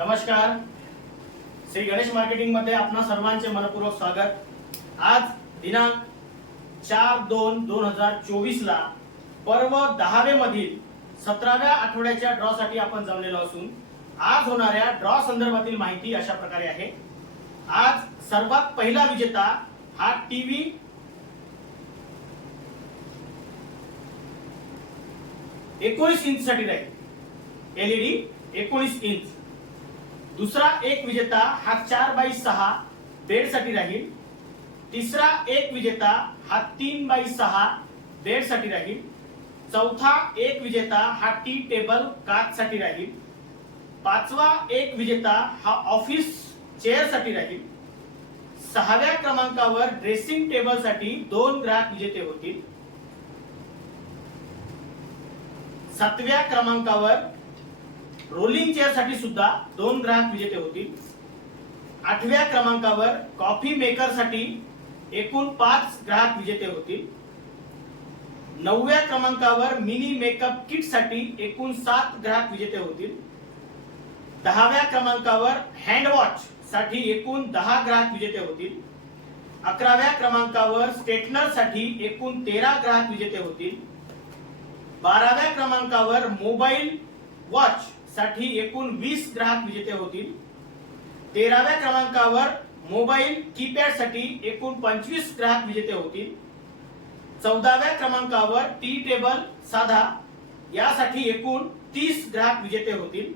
नमस्कार. श्री गणेश मार्केटिंग मध्ये आपणा सर्वांचे मनपूर्वक स्वागत. आज दिनांक 4/2/2024 ला पर्व 10वे मधील 17व्या आठवड्याच्या ड्रॉ साठी आपण जमलेलो असून आज होणाऱ्या ड्रॉ संदर्भातील माहिती अशा प्रकारे आहे. आज सर्वात पहिला विजेता हा टीव्ही 19 इंच साठी राहील. LED 19 inch. दूसरा एक विजेता हा 4x6 बेड साठी राहील. तिसरा एक विजेता हा 3x6 बेड साठी राहील. चौथा एक विजेता हा टी टेबल काच साठी राहील. पाचवा एक विजेता हा ऑफिस चेअर साठी राहील. 6व्या क्रमांकावर ड्रेसिंग टेबल साठी 2 ग्राहक विजेते होतील. 7व्या क्रमांकावर रोलिंग चेअर साठी सुद्धा 2 ग्राहक विजेते होतील. 8व्या क्रमांकावर कॉफी मेकर साठी एकूण 5 ग्राहक विजेते होतील. 9व्या क्रमांकावर मिनी मेकअप किट साठी एकूण 7 ग्राहक विजेते होतील. 10व्या क्रमांकावर हँड वॉच साठी एकूण 10 ग्राहक विजेते होतील. 11व्या क्रमांकावर स्ट्रेटनर साठी एकूण 13 ग्राहक विजेते होतील. 12व्या क्रमांकावर मोबाईल वॉच साठी एकूण 20 ग्राहक विजेते होतील. 13व्या क्रमांकावर मोबाईल कीपॅड साठी एकूण 25 ग्राहक विजेते होतील. 14व्या क्रमांकावर टी टेबल साधा यासाठी एकूण 30 ग्राहक विजेते होतील.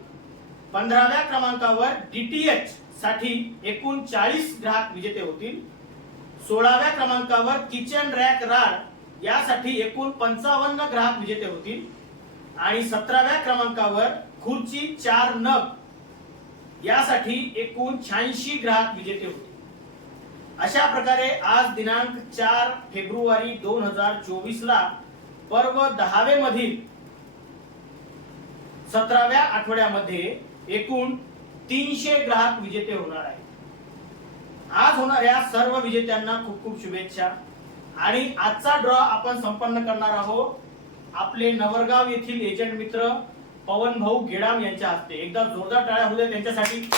15व्या क्रमांकावर डीटीएच साठी एकूण 40 ग्राहक विजेते होतील. 16व्या क्रमांकावर किचन रॅक राड यासाठी एकूण 55 ग्राहक विजेते होतील. आणि 17व्या क्रमांकावर खुर्ची 4 नग यासाठी एकूण 86 ग्राहक विजेते होते. अशा प्रकारे आज दिनांक 4 फेब्रुवारी 2024 ला पर्व 10वे मधील 17व्या आठवड्यामध्ये एकूण 300 ग्राहक विजेते होणार आहेत. आज होणाऱ्या सर्व विजेत्यांना खूप खूप शुभेच्छा. आणि आजचा ड्रॉ आपण संपन्न करणार आहोत आपले नवरगाव येथील एजंट मित्र पवन भाऊ गेडाम यांच्या हस्ते. एकदा जोरदार टाळ्या होऊ द्या त्यांच्यासाठी.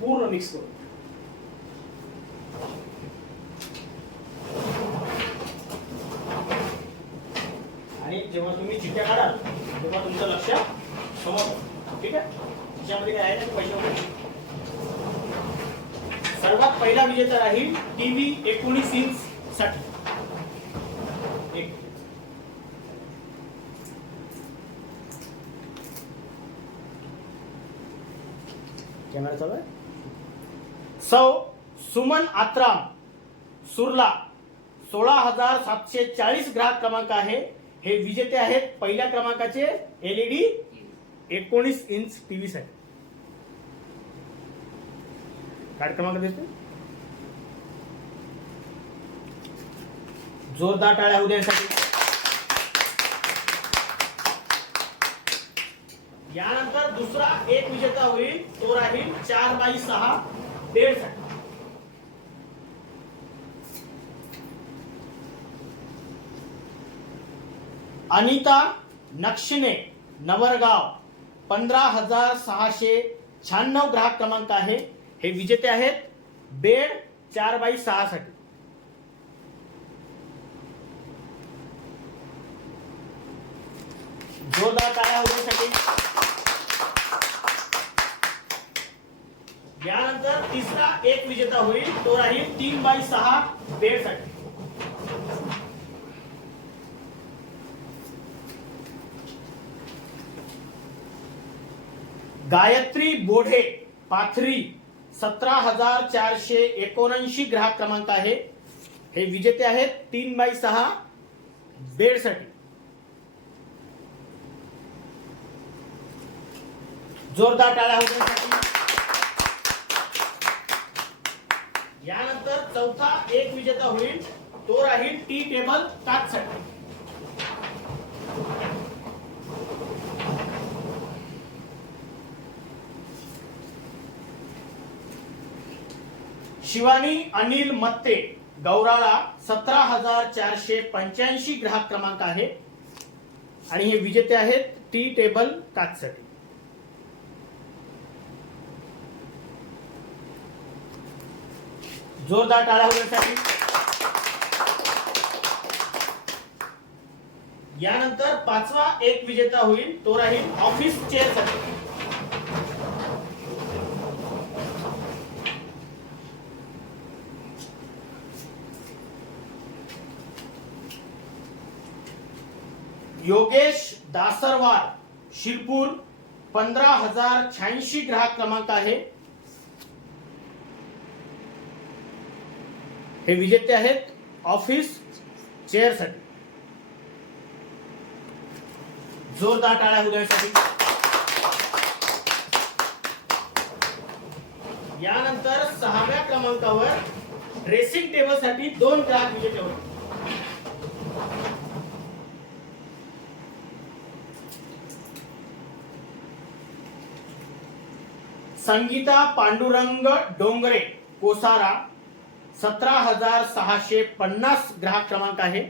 पूर्ण मिक्स करू. आणि जेव्हा तुम्ही चिठ्ठ्या काढाल तेव्हा तुमचं लक्ष समोर. ठीक आहे. त्याच्यामध्ये काय आहे ना पैसे वगैरे. सर्वात पहिला विजेता राहील टीव्ही 19 इंच साठी. एक कॅमेरा चालू आहे. सौ सुमन आत्राम सुरला 16,740 ग्राहक क्रमांक आहे. हे विजेते आहेत पहिल्या क्रमांकाचे एलईडी 19 इंच टीव्ही साठी. कार्ड क्रमांक दिसतो. जोरदार टाळ्या होऊ द्यासाठी. यानंतर दुसरा एक विजेता होईल तो राहील 4x6 बेड साठी. अनिता नक्षिने नवरगाव 15,696 ग्राहक क्रमांक आहे. हे विजेते आहेत बेड 4x6 साठी. जोरदार टाळ्या होण्यासाठी. यानंतर तिसरा एक विजेता होईल तो राहील 3x6 बेड साठी. गायत्री बोढे पाथरी 17,479 ग्राहक क्रमांक आहे. हे विजेते आहेत 3x6 बेडसाठी. जोरदार टाळ्या होऊ द्या. यानंतर चौथा एक विजेता होईल, तो राहील टी टेबल काचसाठी. शिवानी अनिल मत्ते गौराळा 17,485 ग्राहक क्रमांक आहे आणि हे विजेते आहेत टी टेबल काचसाठी. जोरदार टाळ्या होण्यासाठी. यानंतर पाचवा एक विजेता होईल, तो राहील ऑफिस चेअरसाठी. योगेश दासरवार शिरपूर 15,086 ग्राहक क्रमांक आहे. हे विजेते आहेत ऑफिस चेअरसाठी. जोरदार टाळ्या होऊ द्यासाठी. यानंतर सहाव्या क्रमांकावर ड्रेसिंग टेबलसाठी 2 ग्राहक विजेते होते. संगीता पांडुरंग डोंगरे कोसारा 17,650 ग्राहक क्रमांक आहे.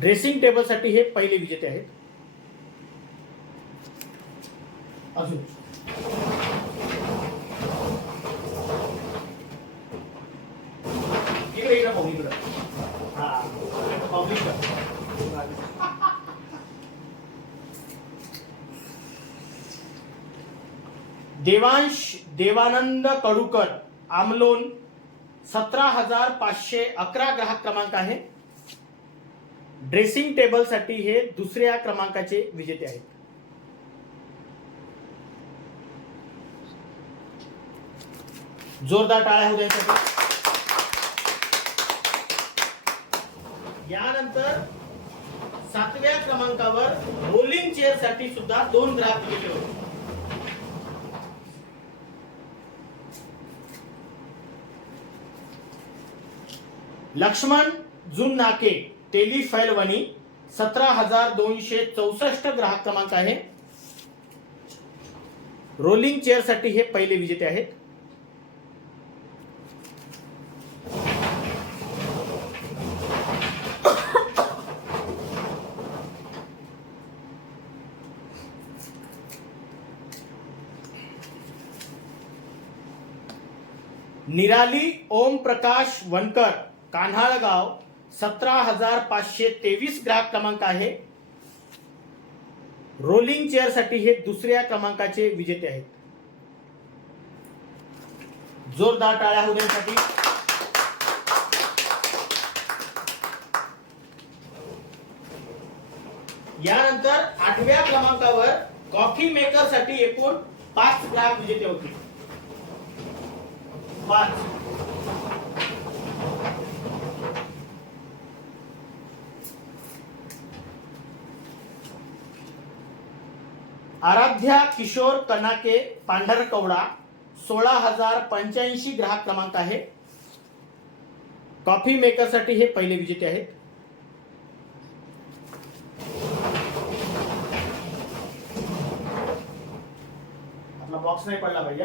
ड्रेसिंग टेबलसाठी हे पहिले विजेते आहेत. अजून इकडे पाहू इकडे. हा पब्लिक देवांश देवानंद कडूकर आमलोन 17,511 ग्राहक क्रमांक आहे. ड्रेसिंग टेबलसाठी हे दुसऱ्या क्रमांकाचे विजेते आहेत. जोरदार टाळ्या होऊ द्यासाठी. यानंतर सातव्या क्रमांकावर रोलिंग चेअर साठी सुद्धा 2 ग्राहक विजेते होते. लक्ष्मण जुन्नाके टेलिफैलवणी 17,264 ग्राहक क्रमांक आहे. रोलिंग चेअर साठी हे पहिले विजेते आहेत. निराली ओम प्रकाश वनकर कान्हाळगाव 17,523 ग्राहक क्रमांक आहे. रोलिंग चेअर साठी हे दुसऱ्या क्रमांकाचे विजेते आहेत. जोरदार टाळ्या होऊ द्यासाठी. यानंतर आठव्या क्रमांकावर कॉफी मेकर साठी एकूण 5 ग्राहक विजेते होते. 5. आराध्या किशोर कनाके पांढरकवडा 16,085 ग्राहक क्रमांक आहे. कॉफी मेकर साठी हे पहिले विजेते आहेत. आपला बॉक्स नाही पडला पाहिजे.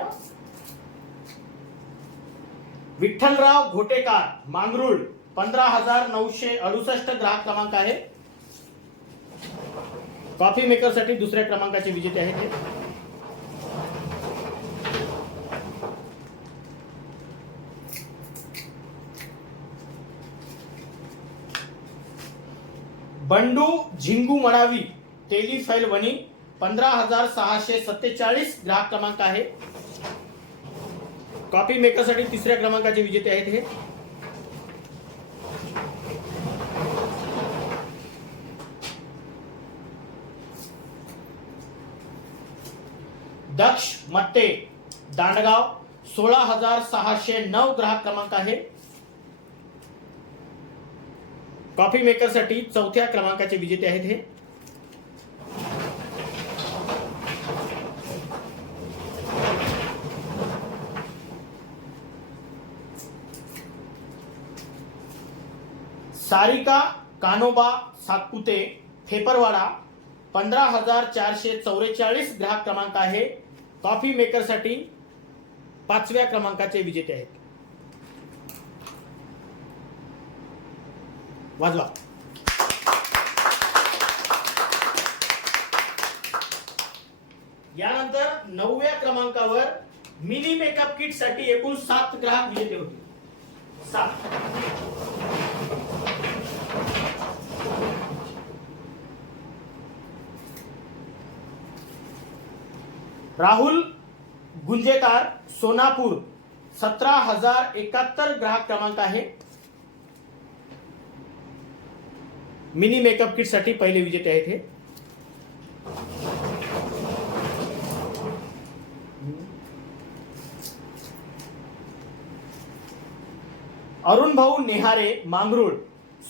विठ्ठलराव घोटेकार मांगरूळ 15,968 ग्राहक क्रमांक आहे. कॉफी मेकर साठी दुसऱ्या क्रमांकाचे विजेते आहेत. बंडू झिंगू मडावी टेलिफैलवणी 15,647 ग्राहक क्रमांक आहे. कॉफी मेकर साठी तिसऱ्या क्रमांकाचे विजेते आहेत. हे दक्ष मत्ते दांडगाव 16,609 ग्राहक क्रमांक आहे. कॉफी मेकर साठी चौथ्या क्रमांकाचे विजेते आहेत हे. सारिका कानोबा सातपुते फेपरवाडा 15,444 ग्राहक क्रमांक आहे. कॉफी मेकर साठी पाचव्या क्रमांकाचे विजेते आहेत. वाजवा. यानंतर 9व्या क्रमांकावर मिनी मेकअप किट साठी एकूण 7 ग्राहक विजेते होते. 7. राहुल गुंजेकार सोनापूर 17,071 ग्राहक क्रमांक आहे. मिनी मेकअप किट साठी पहिले विजेते आहेत हे. अरुण भाऊ नेहारे मांगरूळ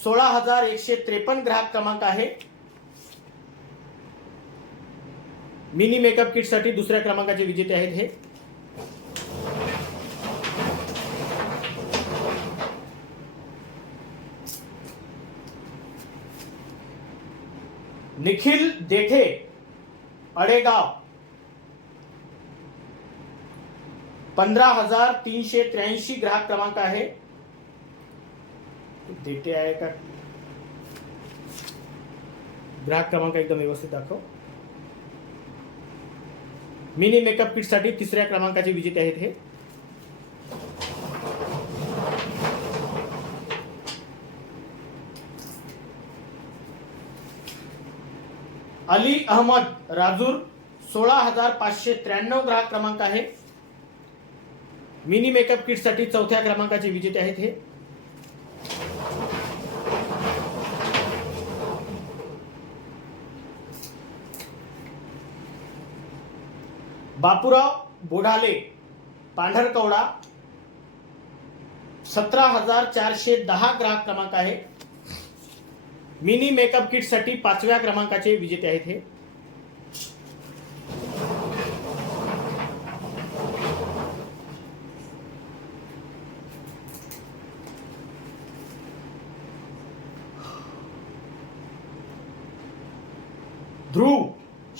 16,153 ग्राहक क्रमांक आहे. मिनी मेकअप किट साठी दुसऱ्या क्रमांकाचे विजेते आहेत हे. निखिल देठे अडेगाव 15,383 ग्राहक क्रमांक आहे. देठे आहे का? ग्राहक क्रमांक एकदम व्यवस्थित दाखव. मिनी मेकअप किट साठी तिसऱ्या क्रमांकाचे विजेते आहेत हे. अली अहमद राजूर 16,593 ग्राहक क्रमांक आहे. मिनी मेकअप किट साठी चौथ्या क्रमांकाचे विजेते आहेत हे. बापूराव बोढाले पांढरकवडा 17,410 ग्राहक क्रमांक आहे. मिनी मेकअप किट साठी पाचव्या क्रमांकाचे विजेते आहेत हे. ध्रुव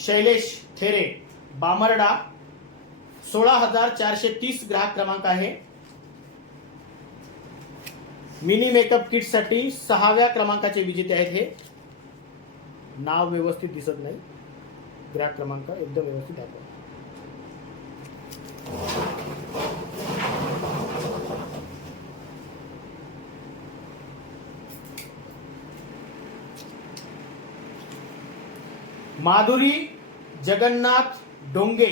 शैलेश थेरे बामरडा 16,430 ग्राहक क्रमांक आहे. मिनी मेकअप किट साठी 6व्या क्रमांकाचे विजेते आहेत हे. नाव व्यवस्थित दिसत नाही. ग्राहक क्रमांक एकदम व्यवस्थित दाखवा. माधुरी जगन्नाथ डोंगे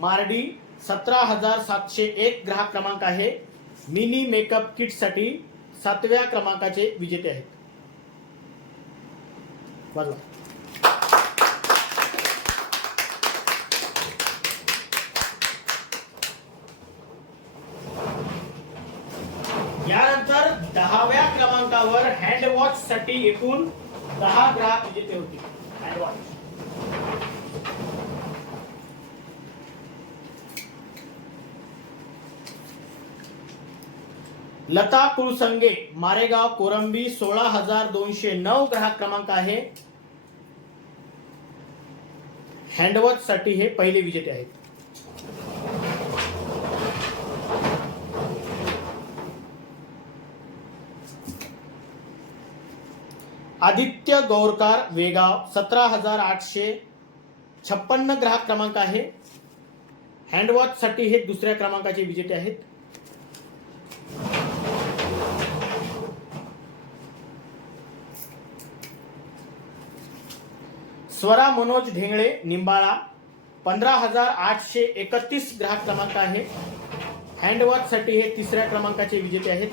मार्डी 17,701 ग्राहक क्रमांक आहे. मिनी मेकअप किट साठी 7व्या क्रमांकाचे विजेते आहेत. वाजवा. यानंतर 10व्या क्रमांकावर हँडवॉच साठी एकूण 10 ग्राहक विजेते होते. हँडवॉच लता कुलसंगे मारेगाव कोरंबी 16,209 ग्राहक क्रमांक आहे. हँडवॉच साठी हे पहिले विजेते आहेत. आदित्य गौरकार वेगाव 17,856 ग्राहक क्रमांक आहे. हँडवॉच साठी हे दुसऱ्या क्रमांकाचे विजेते आहेत. स्वरा मनोज ढेंगळे निंबाळा 15,831 ग्राहक क्रमांक आहे. हँडवॉच साठी हे तिसऱ्या क्रमांकाचे विजेते आहेत.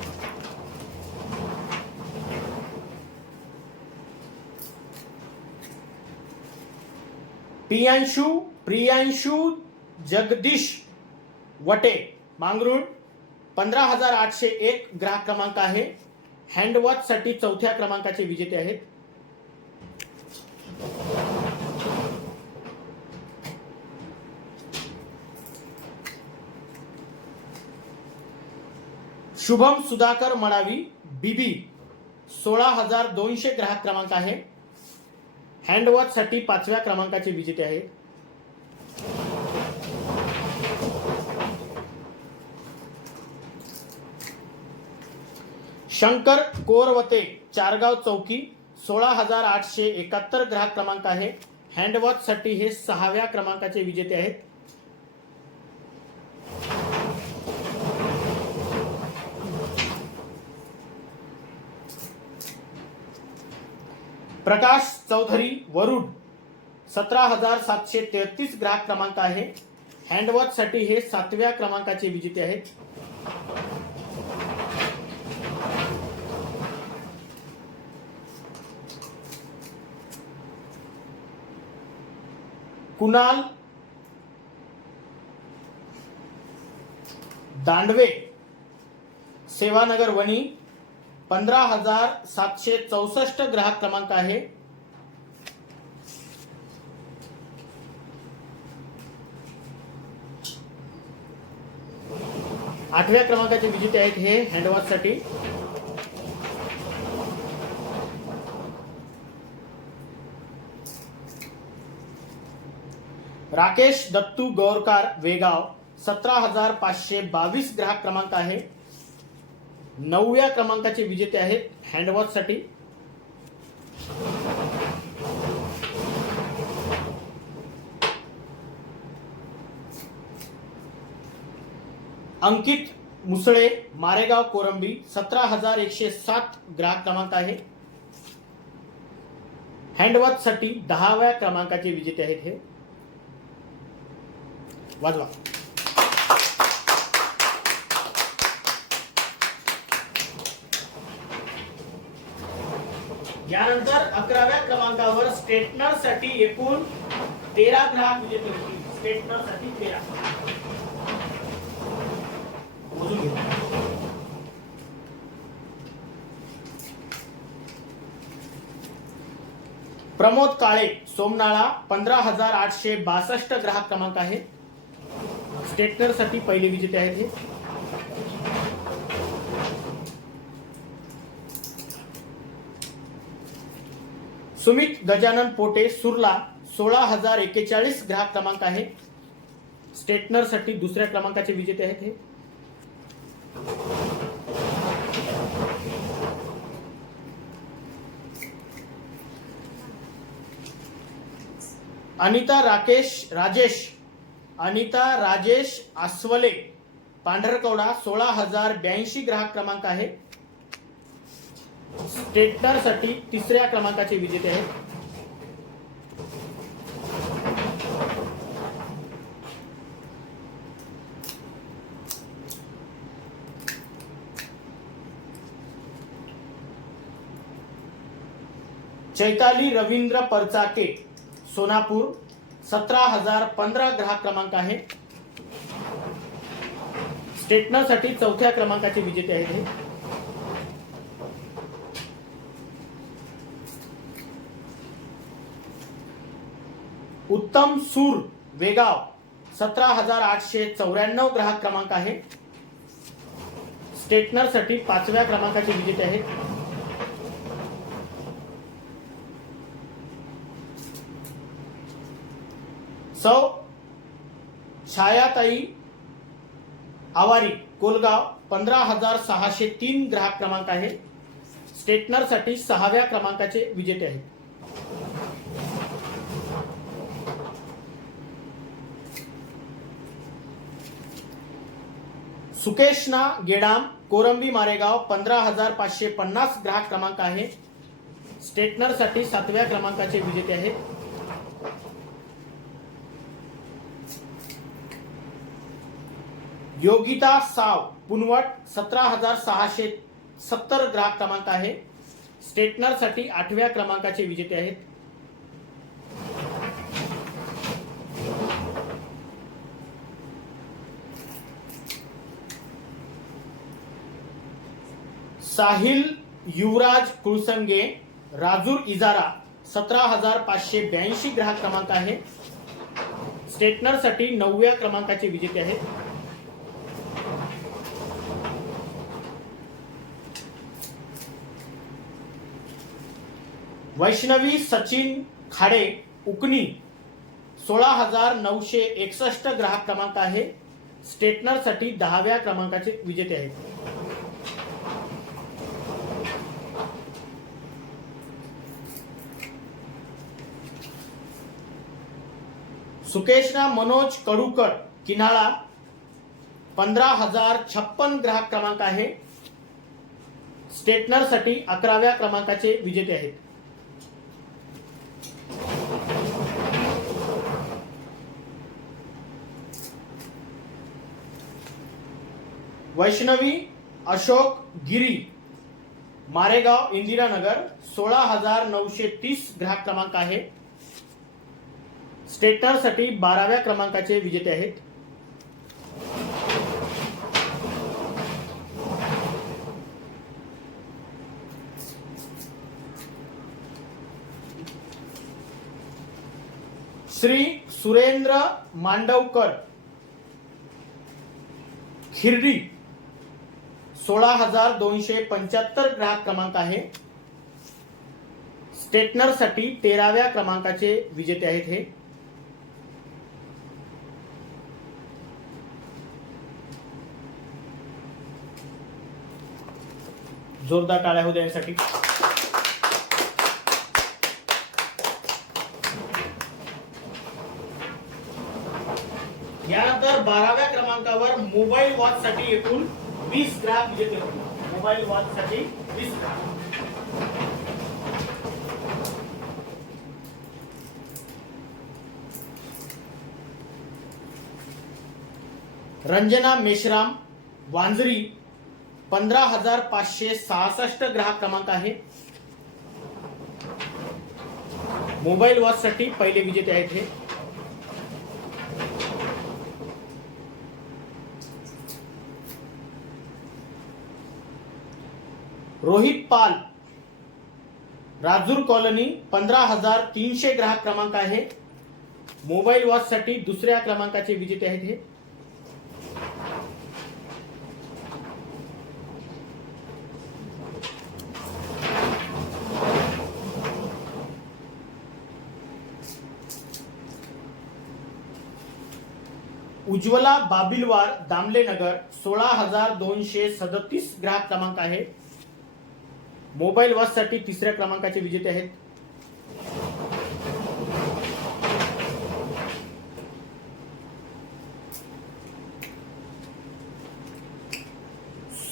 प्रियांशू जगदीश वटे मांगरूळ 15,801 ग्राहक क्रमांक आहे. हँडवॉच साठी 4थ्या क्रमांकाचे विजेते आहेत. शुभम सुधाकर मडावी बीबी 16,200 ग्राहक क्रमांक आहे. हँडवॉच साठी 5व्या क्रमांकाचे विजेते आहेत. शंकर कोरवते चारगाव चौकी 16,871 ग्राहक क्रमांक आहे. हँडवॉच साठी हे 6व्या क्रमांकाचे विजेते आहेत. प्रकाश चौधरी वरुड 17,733 ग्राहक क्रमांक आहे. हँडवॉच साठी हे 7व्या क्रमांकाचे विजेते आहेत. कुणाल दांडवे सेवानगर वणी 15,764 ग्राहक क्रमांक आहे. आठव्या क्रमांकाचे विजेते आहेत हे हँडवॉच साठी. राकेश दत्तू गौरकार वेगाव 17,522 ग्राहक क्रमांक आहे. 9व्या क्रमांकाचे विजेते आहेत हँडवॉच साठी. अंकित मुसळे मारेगाव कोरंबी 17,107 ग्राहक क्रमांक आहे. हँडवॉच साठी 10व्या क्रमांकाचे विजेते आहेत हे. वाजवा. यानंतर 11व्या क्रमांकावर स्ट्रेटनर साठी एकूण 13 ग्राहक विजेते होतील. स्ट्रेटनर साठी 13. प्रमोद काळे सोमनाळा 15,862 ग्राहक क्रमांक आहे. स्ट्रेटनर साठी पहिले विजेते आहेत हे. सुमित गजानन पोटे सुरला 16,041 ग्राहक क्रमांक आहे. स्ट्रेटनर साठी दुसऱ्या क्रमांकाचे विजेते आहेत हे. अनिता राजेश आस्वले पांढरकवडा 16,082 ग्राहक क्रमांक आहे. स्ट्रेटनर साठी तिसऱ्या क्रमांकाचे विजेते आहेत. चैताली रवींद्र परचाके सोनापूर 17,015 ग्राहक क्रमांक आहे. स्ट्रेटनर साठी चौथ्या क्रमांकाचे विजेते आहेत हे. उत्तम सूर वेगाव 17,894 ग्राहक क्रमांक आहे. स्ट्रेटनर साठी 5व्या क्रमांकाचे विजेते आहेत. सौ छायाताई आवारी कोलगाव 15,603 ग्राहक क्रमांक आहे. स्ट्रेटनर साठी 6व्या क्रमांकाचे विजेते आहेत. सुकेशना गेडाम कोरंबी मारेगाव 15,550 ग्राहक क्रमांक आहे. स्ट्रेटनर साठी 7व्या क्रमांकाचे विजेते आहेत. योगिता साव पुनवट 17,670 ग्राहक क्रमांक आहे. स्ट्रेटनर साठी 8व्या क्रमांकाचे विजेते आहेत. साहिल युवराज कुळसंगे राजूर इजारा 17,582 ग्राहक क्रमांक आहे. स्ट्रेटनरसाठी 9व्या क्रमांकाचे विजेते आहेत. वैष्णवी सचिन खाडे उकनी 16,961 ग्राहक क्रमांक आहे. स्ट्रेटनरसाठी 10व्या क्रमांकाचे विजेते आहेत. सुकेशना मनोज कडूकर किन्हाळा 15,056 ग्राहक क्रमांक आहे. स्ट्रेटनरसाठी 11व्या क्रमांकाचे विजेते आहेत. वैष्णवी अशोक गिरी मारेगाव इंदिरानगर 16,930 ग्राहक क्रमांक आहे. स्ट्रेटनरसाठी 12व्या क्रमांकाचे विजेते आहेत. श्री सुरेंद्र मांडवकर खिर्डी 16,275 ग्राहक क्रमांक आहे. स्ट्रेटनरसाठी 13व्या क्रमांकाचे विजेते आहेत. हे जोरदार टाळ्या होऊ देण्यासाठी. यानंतर 12व्या क्रमांकावर मोबाईल वॉच साठी एकूण 20 ग्राहक विजेते होते. मोबाईल वॉच साठी 20 ग्राहक. रंजना मेश्राम वांजरी 15,566 ग्राहक क्रमांक आहे. मोबाईल वॉच साठी पहिले विजेते आहेत. हे रोहित पाल राजूर कॉलनी 15,300 ग्राहक क्रमांक आहे. मोबाईल वॉच साठी दुसऱ्या क्रमांकाचे विजेते आहेत. हे उज्ज्वला बाबिलवार दामलेनगर 16,237 ग्राहक क्रमांक आहे. मोबाईल वॉच साठी तिसऱ्या क्रमांकाचे विजेते आहेत.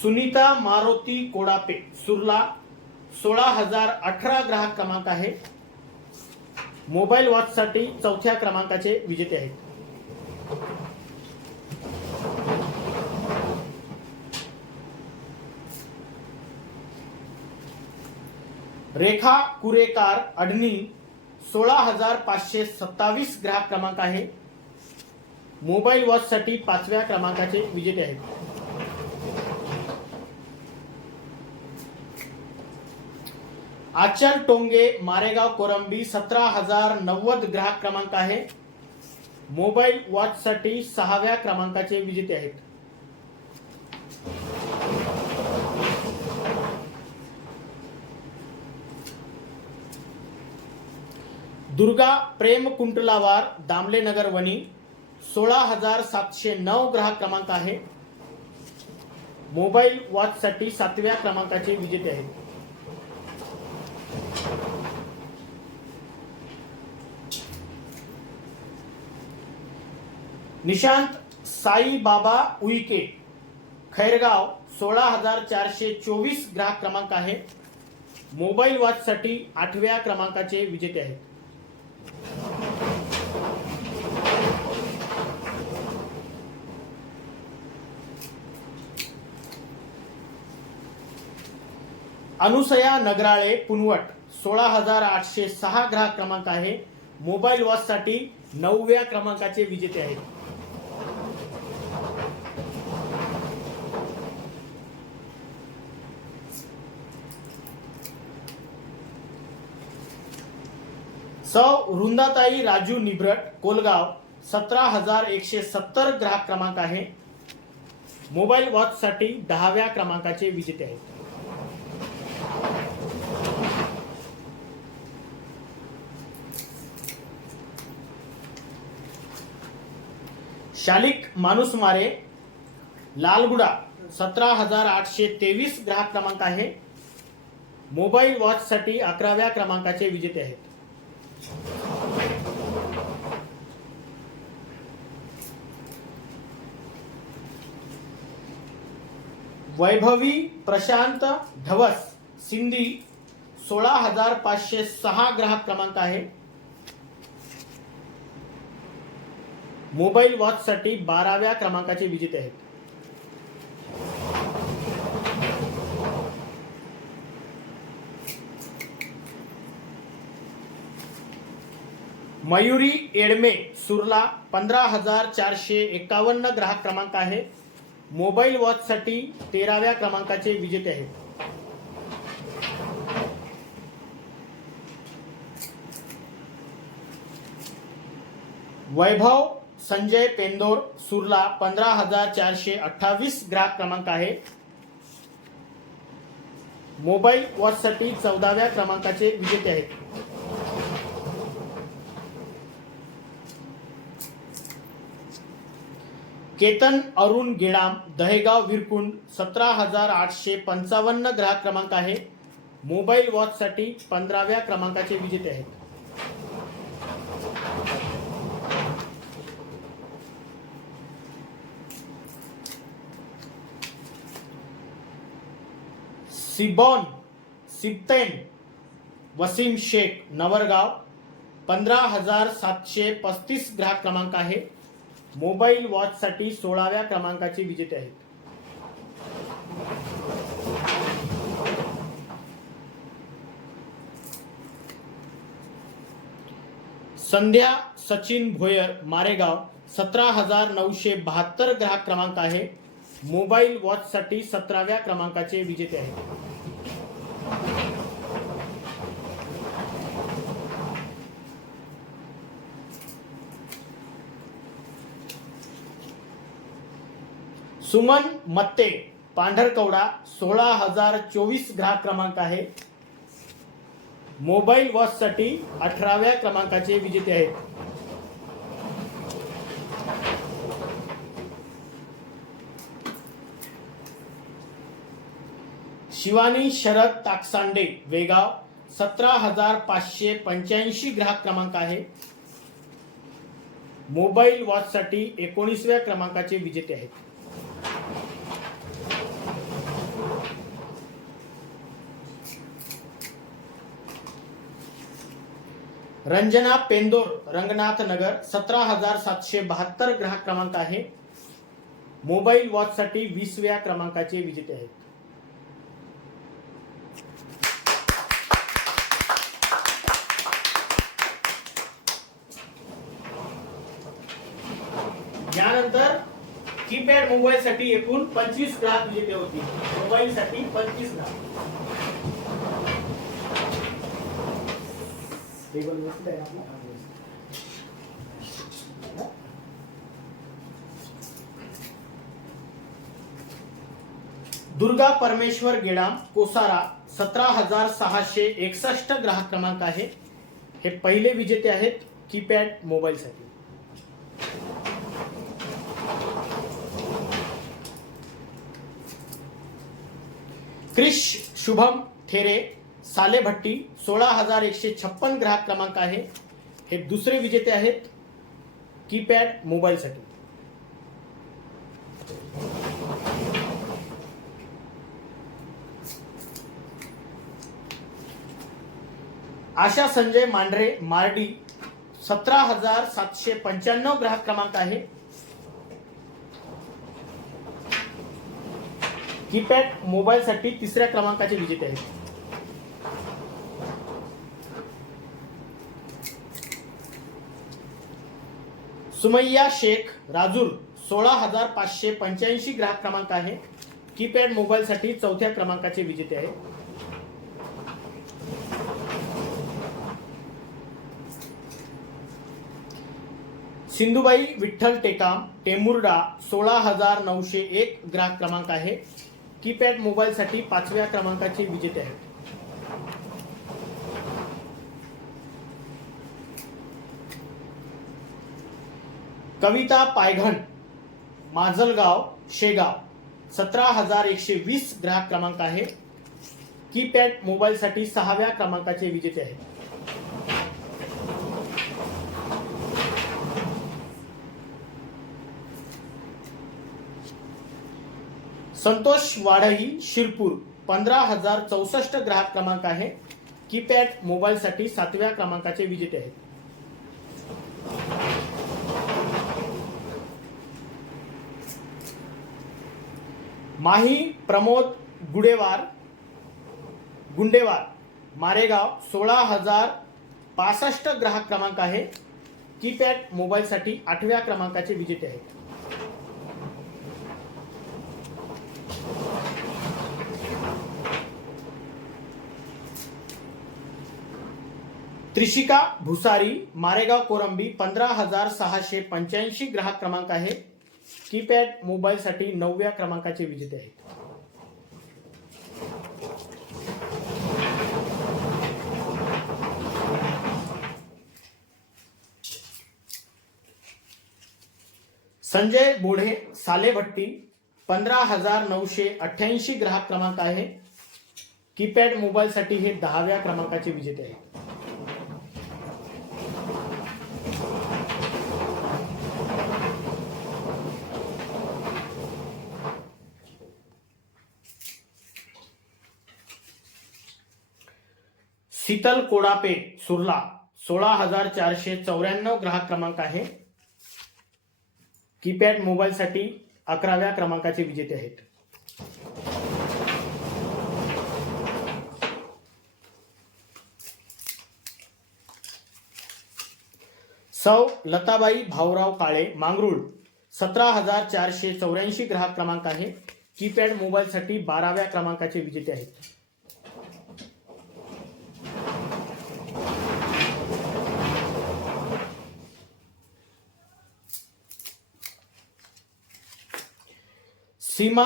सुनीता मारुती कोडापे सुरला 16,018 ग्राहक क्रमांक आहे. मोबाईल वॉच साठी चौथ्या क्रमांकाचे विजेते आहेत. रेखा कुरेकार अडनी 16,527 ग्राहक क्रमांक आहे. मोबाईल वॉच साठी 5व्या क्रमांकाचे विजेते आहेत. आचल टोंगे मारेगाव कोरंबी 17,090 ग्राहक क्रमांक आहे. मोबाईल वॉच साठी 6व्या क्रमांकाचे विजेते आहेत. दुर्गा प्रेम कुंटलावार दामलेनगर वनी 16,709 ग्राहक क्रमांक आहे. मोबाईल वॉच साठी 7व्या क्रमांकाचे विजेते आहेत. निशांत साई बाबा उईके खैरगाव 16,424 ग्राहक क्रमांक आहे. मोबाईल वॉच साठी 8व्या क्रमांकाचे विजेते आहेत. अनुसया नगराळे पुनवट 16,806 ग्राहक क्रमांक आहे. मोबाईल वॉच साठी 9व्या क्रमांकाचे विजेते आहेत. सौ वृंदाताई राजू निब्रट कोलगाव 17,170 ग्राहक क्रमांक आहे. मोबाईल वॉचसाठी 10व्या क्रमांकाचे विजेते आहेत. शालिक मानुसमारे लालगुडा 17,823 ग्राहक क्रमांक आहे. मोबाईल वॉचसाठी 11व्या क्रमांकाचे विजेते आहेत. वैभवी प्रशांत धवस सिंधी 16,506 ग्राहक क्रमांक आहे. मोबाईल वॉचसाठी 12व्या क्रमांकाचे विजेते आहेत. मयुरी एडमे सुरला 15,451 ग्राहक क्रमांक आहे. मोबाईल वॉचसाठी 13व्या क्रमांकाचे विजेते आहेत. वैभव संजय पेंदोर सुरला 15,428 ग्राहक क्रमांक आहे. मोबाईल वॉचसाठी 14व्या क्रमांकाचे विजेते आहेत. केतन अरुण गेडाम दहेगाव विरकुंड 17,855 ग्राहक क्रमांक आहे. मोबाईल वॉचसाठी 15व्या क्रमांकाचे विजेते आहेत. सिबॉन सिप्तेन वसीम शेख नवरगाव 15,735 ग्राहक क्रमांक आहे. मोबाईल वॉचसाठी 16व्या क्रमांकाचे विजेते आहेत. संध्या सचिन भोयर मारेगाव 17,972 ग्राहक क्रमांक आहे. मोबाईल वॉचसाठी 17व्या क्रमांकाचे विजेते आहेत. सुमन मत्ते पांढरकवडा 16,024 ग्राहक क्रमांक आहे. मोबाईल वॉचसाठी 18व्या क्रमांकाचे विजेते आहेत. शिवानी शरद ताकसांडे वेगाव 17,585 ग्राहक क्रमांक आहे. मोबाईल वॉचसाठी 19व्या क्रमांकाचे विजेते आहेत. रंजना पेंदोर रंगनाथ नगर 17,772 ग्राहक क्रमांक आहे. मोबाईल वॉचसाठी 20व्या क्रमांकाचे विजेते आहेत. यानंतर कीपॅड मोबाईल साठी एकूण 25 ग्राहक विजेते होती. मोबाईल साठी 25 ग्राहक. टेबल व्यवस्थित आहे आपला. दुर्गा परमेश्वर गेडाम कोसारा 17,661 ग्राहक क्रमांक आहे. हे पहिले विजेते आहेत कीपॅड मोबाईल साठी. क्रिश शुभम थेरे सालेभट्टी 16,156 ग्राहक क्रमांक आहे. हे दुसरे विजेते आहेत कीपॅड मोबाईल साठी. आशा संजय मांढरे मार्डी 17,795 ग्राहक क्रमांक आहे. कीपॅड मोबाईल साठी तिसऱ्या क्रमांकाचे विजेते आहेत. सुमैया शेख राजूर 16,585 ग्राहक क्रमांक आहे. कीपॅड मोबाईल साठी चौथ्या क्रमांकाचे विजेते आहेत. सिंधुबाई विठ्ठल टेकाम टेमुर्डा 16,901 ग्राहक क्रमांक आहे. कीपॅड मोबाईलसाठी 5व्या क्रमांकाचे विजेते आहेत. कविता पायघन माजलगाव शेगाव 17,120 ग्राहक क्रमांक आहे. कीपॅड मोबाईलसाठी 6व्या क्रमांकाचे विजेते आहेत. संतोष वाढई शिरपूर 15,064 ग्राहक क्रमांक आहे. कीपॅड मोबाईलसाठी 7व्या क्रमांकाचे विजेते आहेत. माही प्रमोद गुंडेवार मारेगाव 16,065 ग्राहक क्रमांक आहे. कीपॅड मोबाईलसाठी 8व्या क्रमांकाचे विजेते आहेत. त्रिशिका भुसारी मारेगाव कोरंबी 15,685 ग्राहक क्रमांक आहे. कीपॅड मोबाईलसाठी 9व्या क्रमांकाचे विजेते आहेत. संजय बोढे सालेभट्टी 15,988 ग्राहक क्रमांक आहे. कीपॅड मोबाईलसाठी हे 10व्या क्रमांकाचे विजेते आहेत. शीतल कोडापे सुरला 16,494 ग्राहक क्रमांक आहे. कीपॅड मोबाईलसाठी 11व्या क्रमांकाचे विजेते आहेत. सौ लताबाई भाऊराव काळे मांगरूळ 17,484 ग्राहक क्रमांक आहे. कीपॅड मोबाईलसाठी 12व्या क्रमांकाचे विजेते आहेत. सीमा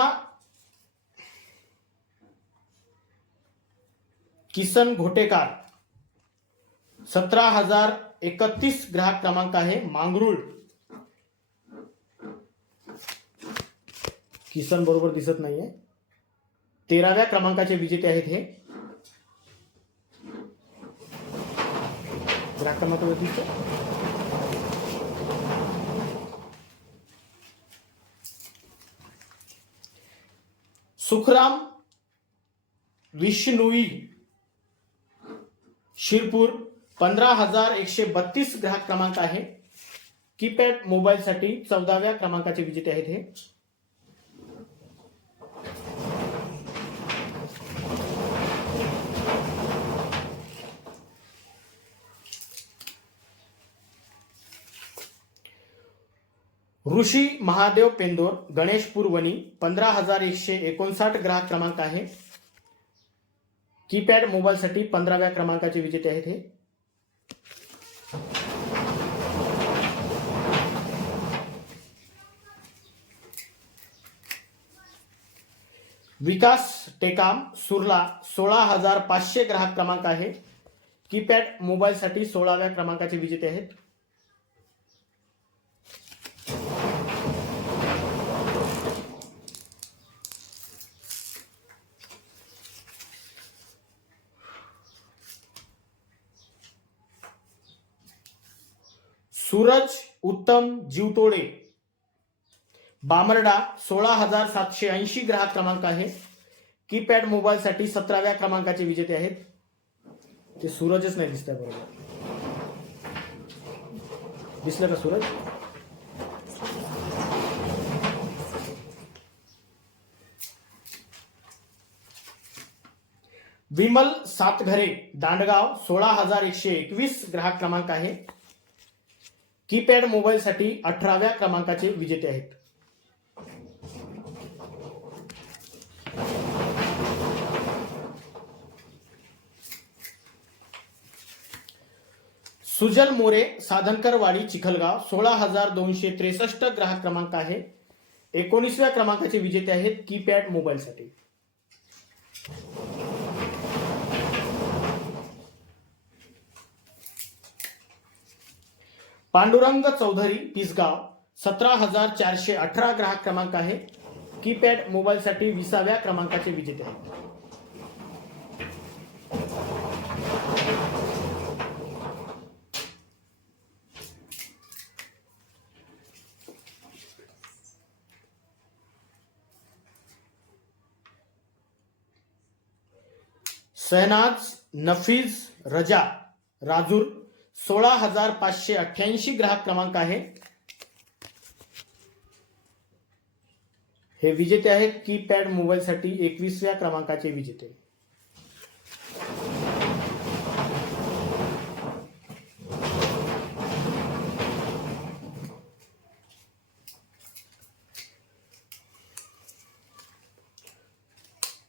किसन घोटेकार 17,031 ग्राहक क्रमांक आहे. मांगरूळ किसन बरोबर दिसत नाहीये. 13व्या क्रमांकाचे विजेते आहेत. हे ग्राहक क्रमांक दिसतो. सुखराम विष्णुई शिरपूर 15,132 ग्राहक क्रमांक आहे. कीपॅड मोबाईलसाठी 14व्या क्रमांकाचे विजेते आहेत. हे ऋषी महादेव पेंदोर गणेशपूर वनी 15,159 ग्राहक क्रमांक आहे. कीपॅड मोबाईलसाठी 15व्या क्रमांकाचे विजेते आहेत. हे विकास टेकाम सुरला 16,500 ग्राहक क्रमांक आहे. कीपॅड मोबाईलसाठी 16व्या क्रमांकाचे विजेते आहेत. सूरज उत्तम जीवतोडे बामर्डा 16,780 ग्राहक क्रमांक आहे. कीपॅड मोबाईलसाठी 17व्या क्रमांकाचे विजेते आहेत. ते सूरजच नाही दिसत बरोबर. दिसलं का सूरज? विमल सातघरे दांडगाव 16,121 ग्राहक क्रमांक आहे. कीपॅड मोबाईलसाठी 18व्या क्रमांकाचे विजेते आहेत. सुजल मोरे, साधनकरवाडी, चिखलगाव, 16,263 ग्राहक क्रमांक आहे. 19व्या क्रमांकाचे विजेते आहेत कीपॅड मोबाईलसाठी. पांडुरंग चौधरी, पिसगाव, 17,418 ग्राहक क्रमांक आहे. कीपॅड मोबाईलसाठी 20व्या क्रमांकाचे विजेते आहेत. शहनाज नफीज रजा, राजूर, 16,588 ग्राहक क्रमांक आहे. हे विजेते आहेत कीपॅड मोबाईलसाठी 21व्या क्रमांकाचे विजेते.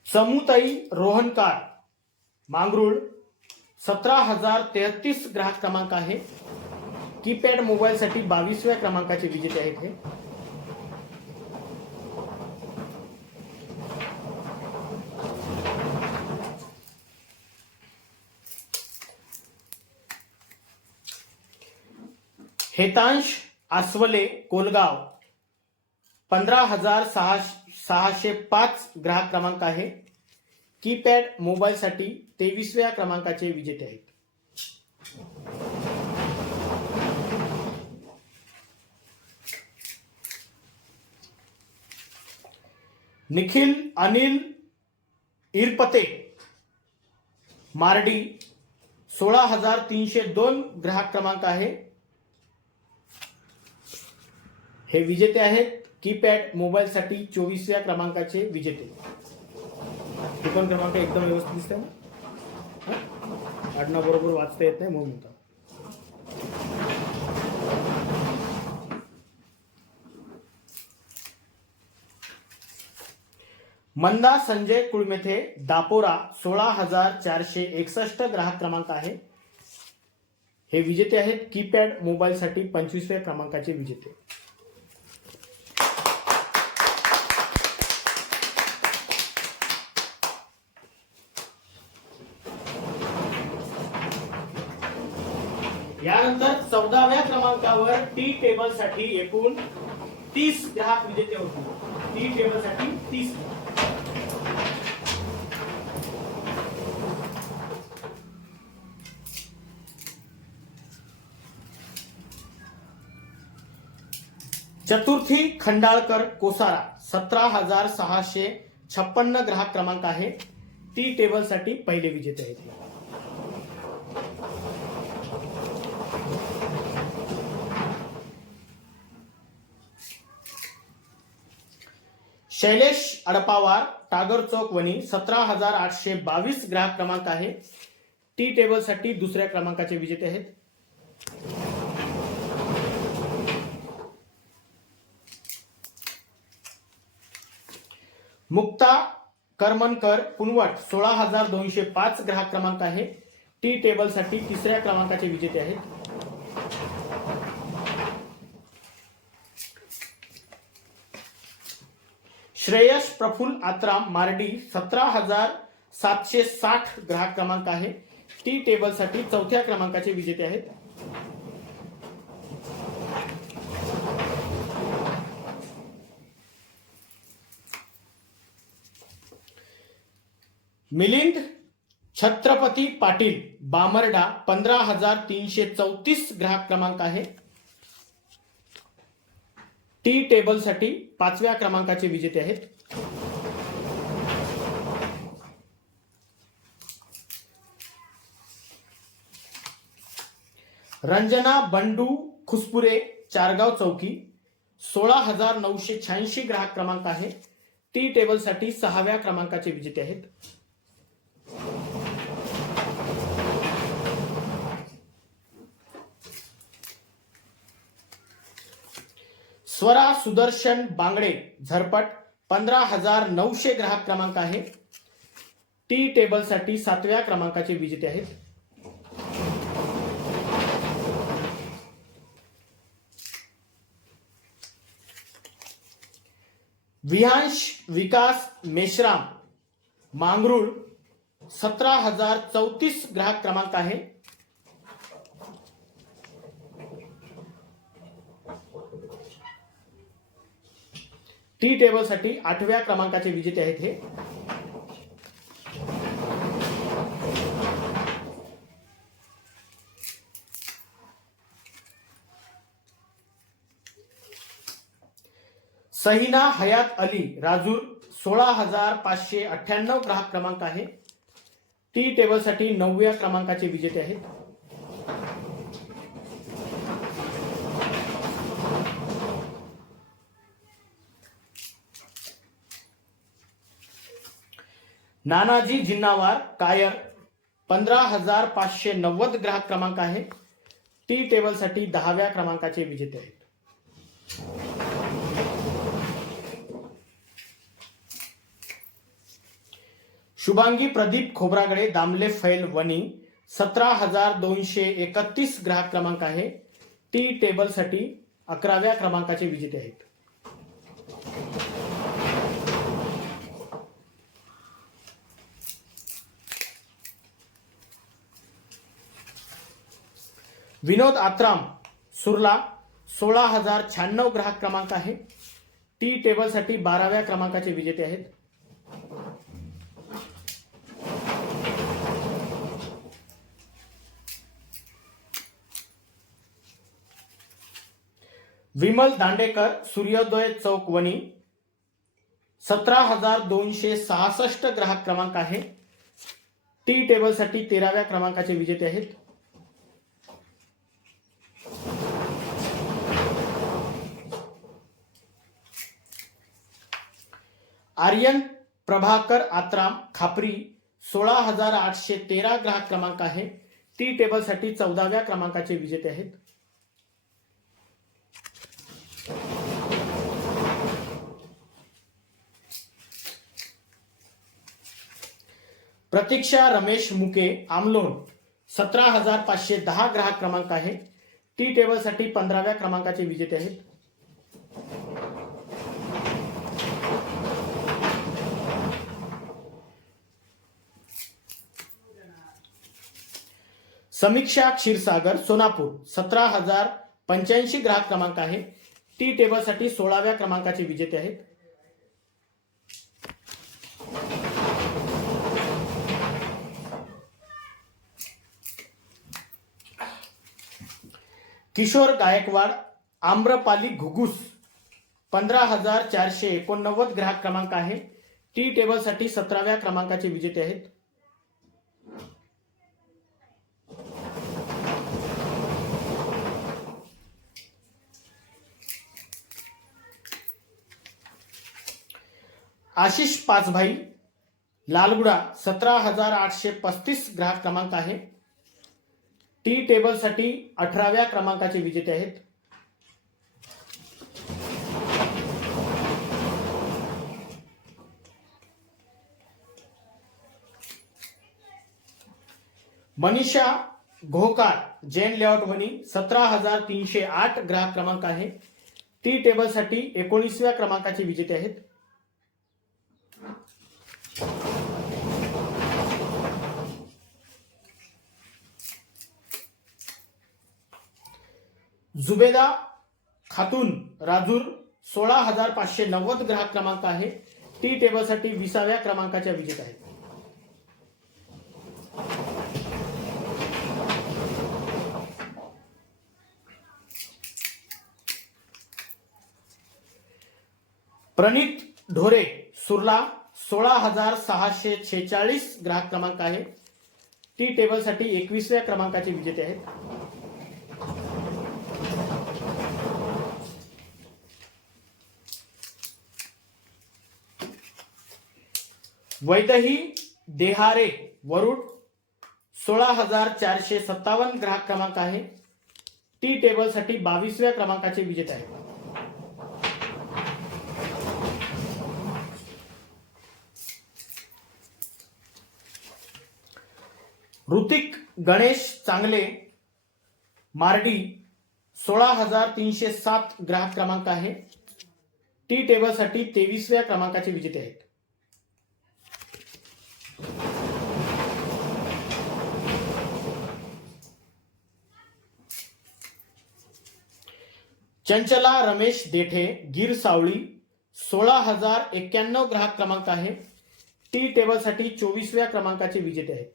समुताई रोहनकार, मांगरूळ, 17,033 ग्राहक क्रमांक आहे. कीपॅड मोबाईलसाठी 22व्या क्रमांकाचे विजेते आहेत. हे हेतांश आसवले, कोलगाव, 15,605 ग्राहक क्रमांक आहे. कीपॅड मोबाईलसाठी 23व्या क्रमांकाचे विजेते आहेत. निखिल अनिल इरपते, मार्डी, 16,302 ग्राहक क्रमांक आहे. हे विजेते आहेत कीपॅड मोबाईलसाठी 24व्या क्रमांकाचे विजेते. टिपण क्रमांक एकदम व्यवस्थित दिसतंय ना, आडनाव बरोबर वाचता येत नाही म्हणून म्हणतात. मंदा संजय कुळमेथे, दापोरा, 16,461 ग्राहक क्रमांक आहे. हे विजेते आहेत कीपॅड मोबाईलसाठी 25व्या क्रमांकाचे विजेते. यानंतर 14व्या क्रमांकावर टी टेबल साठी एकूण 30 ग्राहक विजेते होते. टी टेबल साठी 30. चतुर्थी खंडाळकर, कोसारा, 17,656 ग्राहक क्रमांक आहे. टी टेबल साठी पहिले विजेते आहेत. शैलेश अडपावार, टागर चौक, वणी, 17,822 ग्राहक क्रमांक आहे. टी टेबल साठी दुसऱ्या क्रमांकाचे विजेते आहेत. मुक्ता करमनकर, पुनवट, 16,205 ग्राहक क्रमांक आहे. टी टेबल साठी तिसऱ्या क्रमांकाचे विजेते आहेत. श्रेयस प्रफुल्ल आत्राम, मार्डी, 17,760 ग्राहक क्रमांक आहे. टी टेबल साठी चौथ्या क्रमांकाचे विजेते आहेत. मिलिंद छत्रपती पाटील, बामर्डा, 15,334 ग्राहक क्रमांक आहे. टी टेबल साठी 5व्या क्रमांकाचे विजेते आहेत. रंजना बंडू खुसपुरे, चारगाव चौकी, 16,986 ग्राहक क्रमांक आहे. टी टेबल साठी 6व्या क्रमांकाचे विजेते आहेत. स्वरा सुदर्शन बांगडे, झरपट, 15,900 ग्राहक क्रमांक आहे. टी टेबल साठी 7व्या क्रमांकाचे विजेते आहेत. विहांश विकास मेश्राम मांगरूळ 17,034 ग्राहक क्रमांक आहे. टी टेबल साठी 8व्या क्रमांकाचे विजेते आहेत हे. सहीना हयात अली राजूर 16,598 ग्राहक क्रमांक आहे. टी टेबल साठी 9व्या क्रमांकाचे विजेते आहेत. नानाजी जिन्नावार कायर 15,590 ग्राहक क्रमांक आहे. टी टेबल साठी 10व्या क्रमांकाचे विजेते आहेत. शुभांगी प्रदीप खोब्रागडे दामले फैल वनी 17,231 ग्राहक क्रमांक आहे. टी टेबल साठी 11व्या क्रमांकाचे विजेते आहेत. विनोद आत्राम सुरला 16,096 ग्राहक क्रमांक आहे. टी टेबल साठी 12व्या क्रमांकाचे विजेते आहेत. विमल दांडेकर सूर्योदय चौक वनी 17,266 ग्राहक क्रमांक आहे. टी टेबल साठी 13व्या क्रमांकाचे विजेते आहेत. आर्यन प्रभाकर आत्राम खापरी 16,813 ग्राहक क्रमांक आहे. टी टेबल साठी 14व्या क्रमांकाचे विजेते आहेत. प्रतीक्षा रमेश मुके आमलोन 17,510 ग्राहक क्रमांक आहे. टी टेबल साठी 15व्या क्रमांकाचे विजेते आहेत. समीक्षा क्षीरसागर सोनापूर 17,085 ग्राहक क्रमांक आहे. टी टेबल साठी 16व्या क्रमांकाचे विजेते आहेत. किशोर गायकवाड आम्रपाली घुगुस 15,489 ग्राहक क्रमांक आहे. टी टेबल साठी 17व्या क्रमांकाचे विजेते आहेत. आशिष पाचभाई लालगुडा 17,835 ग्राहक क्रमांक आहे. टी टेबल साठी 18व्या क्रमांकाचे विजेते आहेत. मनीषा घोकार जैन लेआउट वनी 17,308 ग्राहक क्रमांक आहे. टी टेबल साठी 19व्या क्रमांकाचे विजेते आहेत. जुबेदा खातून राजूर 16,590 ग्राहक क्रमांक आहे. टी टेबल साठी 20व्या क्रमांकाच्या विजेत आहेत. प्रणित ढोरे सुरला 16,646 ग्राहक क्रमांक आहे. टी टेबल साठी 21व्या क्रमांकाचे विजेते आहेत. वैदही देहारे वरुड 16,457 ग्राहक क्रमांक आहे. टी टेबल साठी 22व्या क्रमांकाचे विजेते आहेत. ऋतिक गणेश चांगले मार्डी 16,307 ग्राहक क्रमांक आहे. टी टेबलसाठी 23व्या क्रमांकाचे विजेते आहेत. चंचला रमेश देठे, गीर सावळी, 16,091 ग्राहक क्रमांक आहे. टी टेबलसाठी 24व्या क्रमांकाचे विजेते आहेत.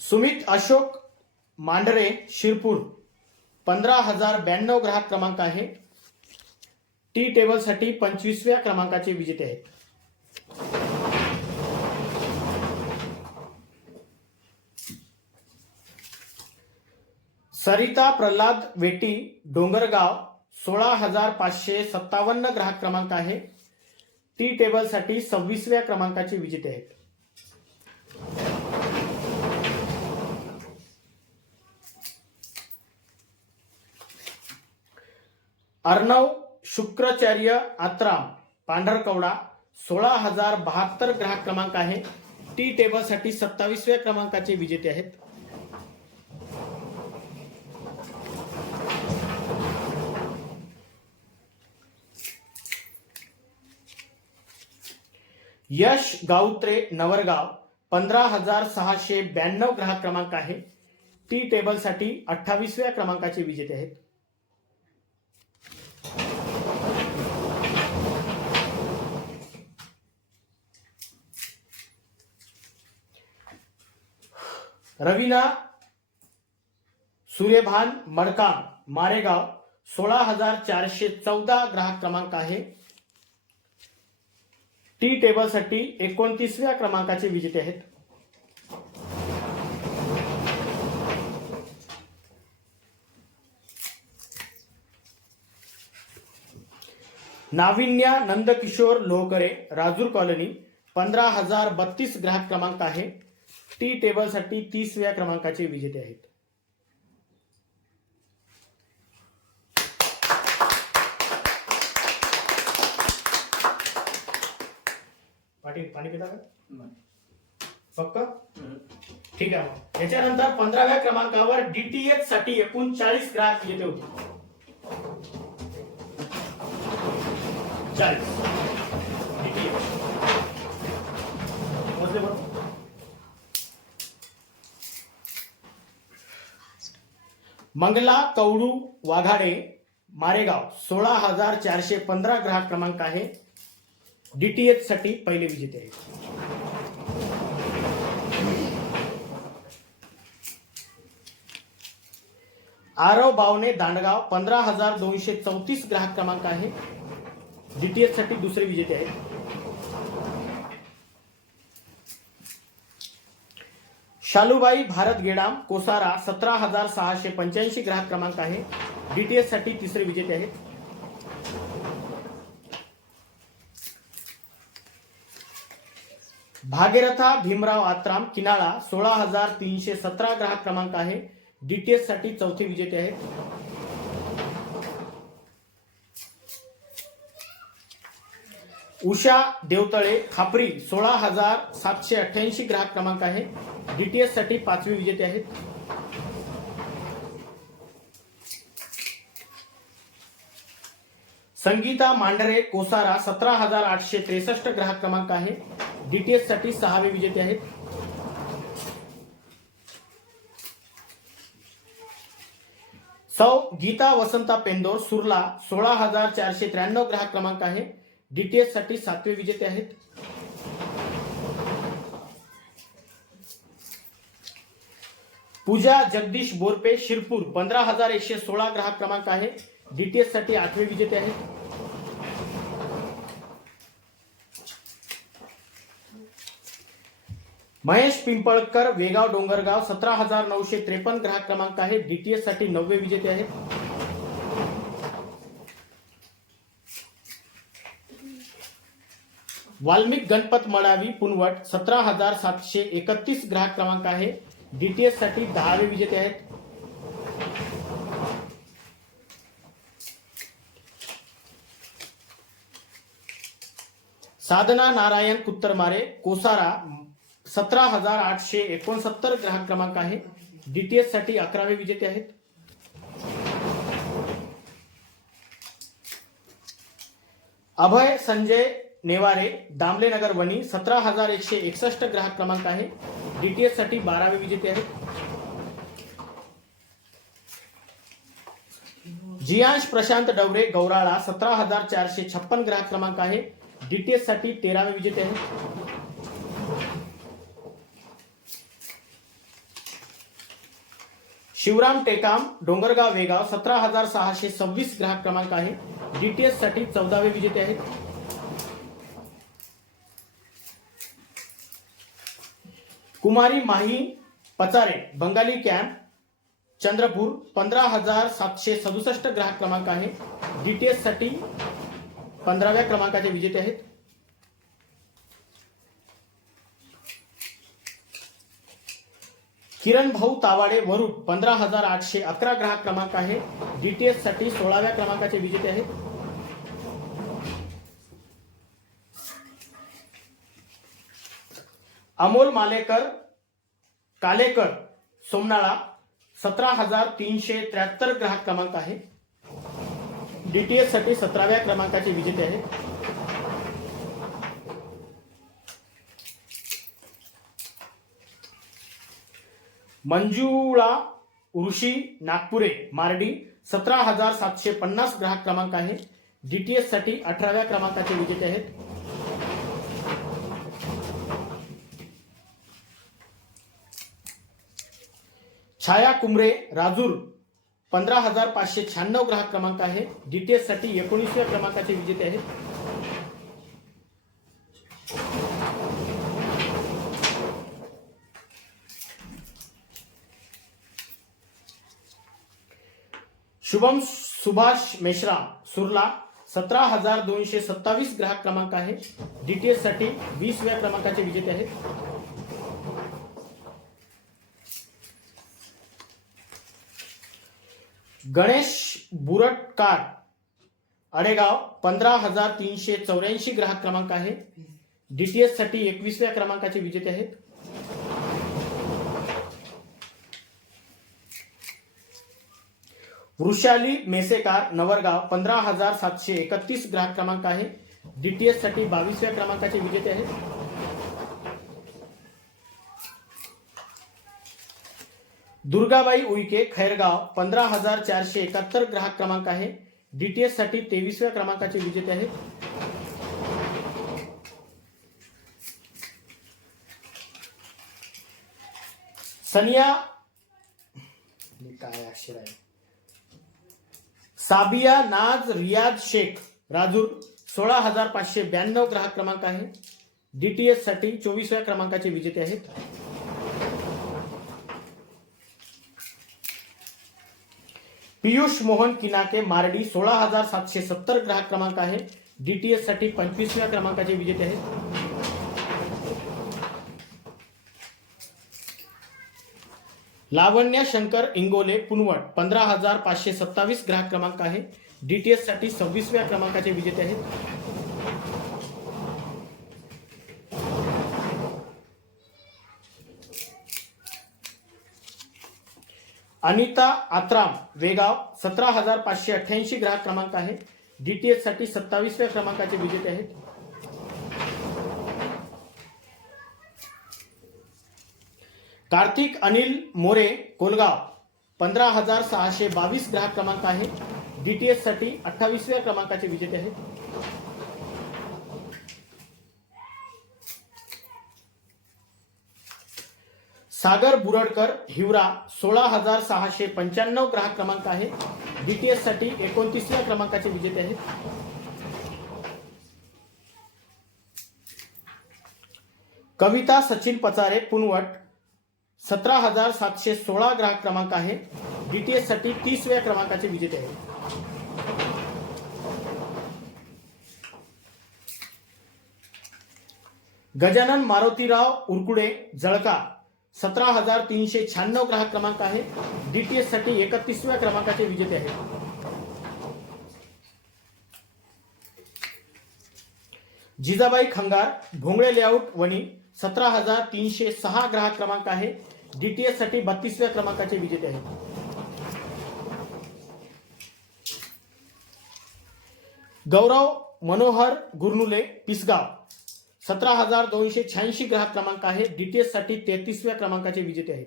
सुमित अशोक मांढरे, शिरपूर, 15,092 ग्राहक क्रमांक आहे. टी टेबलसाठी 25व्या क्रमांकाचे विजेते आहेत. सरिता प्रल्हाद वेटी, डोंगरगाव, 16,557 ग्राहक क्रमांक आहे. टी टेबलसाठी 26व्या क्रमांकाचे विजेते आहेत. अर्णव शुक्राचार्य आत्राम, पांढरकवडा, 16,072 ग्राहक क्रमांक आहे. टी टेबलसाठी 27व्या क्रमांकाचे विजेते आहेत. यश गाऊत्रे, नवरगाव, 15,692 ग्राहक क्रमांक आहे. टी टेबलसाठी 28व्या क्रमांकाचे विजेते आहेत. रवीना सूर्यभान मडकाम, मारेगाव, 16,414 ग्राहक क्रमांक आहे. टी टेबलसाठी 29व्या क्रमांकाचे विजेते आहेत. नाविन्या नंदकिशोर लोहकरे, राजूर कॉलनी, 15,032 ग्राहक क्रमांक आहे. टी टेबलसाठी 30व्या क्रमांकाचे विजेते आहेत. पाटील पाणी पिता का पक्का? ठीक आहे. मग याच्यानंतर 15व्या क्रमांकावर डीटीएच साठी एकूण 40 ग्राहक विजेते होते. 40 डीटीएच मोजले बरोबर. मंगला कवडू वाघाडे, मारेगाव, 16,415 ग्राहक क्रमांक आहे. डीटीएच साठी पहिले विजेते आहेत. आरव बावणे, दांडगाव, 15,234 ग्राहक क्रमांक आहे. डीटीएच साठी दुसरे विजेते आहेत. शालूबाई भारत गेडाम, कोसारा, 17,685 ग्राहक क्रमांक आहे. डीटीएच साठी तिसरे विजेते आहेत. भागीरथा भीमराव आत्राम, किनाळा, 16,317 ग्राहक क्रमांक आहे. डीटीएच साठी चौथे विजेते आहेत. उषा देवतळे, खापरी, 16,788 ग्राहक क्रमांक आहे. डीटीएच साठी पाचवे विजेते आहेत. संगीता मांढरे, कोसारा, 17,863 ग्राहक क्रमांक आहे. डीटीएच साठी सहावे विजेते आहेत. सौ गीता वसंता पेंदोर, सुरला, 16,493 ग्राहक क्रमांक आहे. डीटीएच साठी सातवे विजेते आहेत. पूजा जगदीश बोरपे, शिरपूर, 15,116 ग्राहक क्रमांक आहे. डीटीएच साठी आठवे विजेते आहेत. महेश पिंपळकर, वेगाव, डोंगरगाव, 17,953 ग्राहक क्रमांक आहे. डीटीएच साठी नववे विजेते आहेत. वाल्मिक गणपत मडावी, पुनवट, 17,731 ग्राहक क्रमांक आहे. डीटीएच साठी 10वे विजेते आहेत. साधना नारायण कुत्तरमारे कोसारा 17,869 ग्राहक क्रमांक आहे. डीटीएस साठी 11वे विजेते आहेत. अभय संजय नेवारे दामलेनगर वणी 17,161 ग्राहक क्रमांक आहे. डीटीएस साठी 12वे विजेते आहेत. जियांश प्रशांत डवरे गौराळा 17,456 ग्राहक क्रमांक आहे. डीटीएस साठी 13वे विजेते आहेत. शिवराम टेकाम डोंगरगाव वेगाव 17,626 ग्राहक क्रमांक आहे. डीटीएस साठी 14वे विजेते आहेत. कुमारी माही पचारे बंगाली कॅम्प चंद्रपूर 15,767 ग्राहक क्रमांक आहे. डीटीएस साठी 15व्या क्रमांकाचे विजेते आहेत. किरण भाऊ तावाडे वरुड 15,811 ग्राहक क्रमांक आहे. डीटीएस साठी 16व्या क्रमांकाचे विजेते आहेत. अमोल मालेकर कालेकर सोमनाळा 17,373 ग्राहक क्रमांक आहे. डीटीएस साठी 17व्या क्रमांकाचे विजेते आहेत. मंजुळा ऋषी नागपुरे मार्डी 17,750 ग्राहक क्रमांक आहे. डीटीएस साठी 18व्या क्रमांकाचे विजेते आहेत. छाया कुमरे राजूर 15,596 ग्राहक क्रमांक आहे. डीटीएस साठी 19व्या क्रमांकाचे विजेते आहेत. शुभम सुभाष मेश्राम सुरला 17,227 ग्राहक क्रमांक आहे. डीटीएस साठी 20व्या क्रमांकाचे विजेते आहेत. गणेश बुरटकार अडेगाव 15,384 ग्राहक क्रमांक आहे. डीटीएस साठी 21व्या क्रमांकाचे विजेते आहेत. वृषाली मेसेकार नवरगाव 15,731 ग्राहक क्रमांक आहे. डीटीएस साठी 22व्या क्रमांकाचे विजेते आहेत. दुर्गाबाई उईके खैरगाव 15,471 ग्राहक क्रमांक आहे. डीटीएस साठी 23व्या क्रमांकाचे विजेते आहेत. सनिया काय अक्षर आहे साबिया नाज रियाज शेख राजूर 16,592 ग्राहक क्रमांक आहे. डीटीएस साठी 24व्या क्रमांकाचे विजेते आहेत. पियुष मोहन किनाके मार्डी 16,770 ग्राहक क्रमांक आहे. डीटीएस साठी 25व्या क्रमांकाचे विजेते आहेत. लावण्या शंकर इंगोले पुनवट 15,527 ग्राहक क्रमांक आहे. डीटीएस साठी 26व्या क्रमांकाचे विजेते आहेत. अनिता आत्राम वेगाव 17,588 ग्राहक क्रमांक आहे. डीटीएस साठी 27व्या क्रमांकाचे विजेते आहेत. कार्तिक अनिल मोरे कोलगाव 15,622 ग्राहक क्रमांक आहे. डीटीएस साठी 28व्या क्रमांकाचे विजेते आहेत. सागर बुरडकर हिवरा 16,695 ग्राहक क्रमांक आहे. डीटीएस साठी 29व्या क्रमांकाचे विजेते आहेत. कविता सचिन पचारे पुनवट 17,716 ग्राहक क्रमांक आहे. डीटीएस साठी 30व्या क्रमांकाचे विजेते आहेत. गजानन मारुतीराव उरकुडे जळका 17,396 ग्राहक क्रमांक आहे. डीटीएस साठी 31व्या क्रमांकाचे विजेते आहेत. जिजाबाई खंगार, भोंगळे लेआउट, वणी 17,306 ग्राहक क्रमांक आहे. डीटीएस साठी 32व्या क्रमांकाचे विजेते आहेत. गौरव मनोहर गुरनुले, पिसगाव 17,286 ग्राहक क्रमांक आहे. डीटीएस साठी 33व्या क्रमांकाचे विजेते आहेत.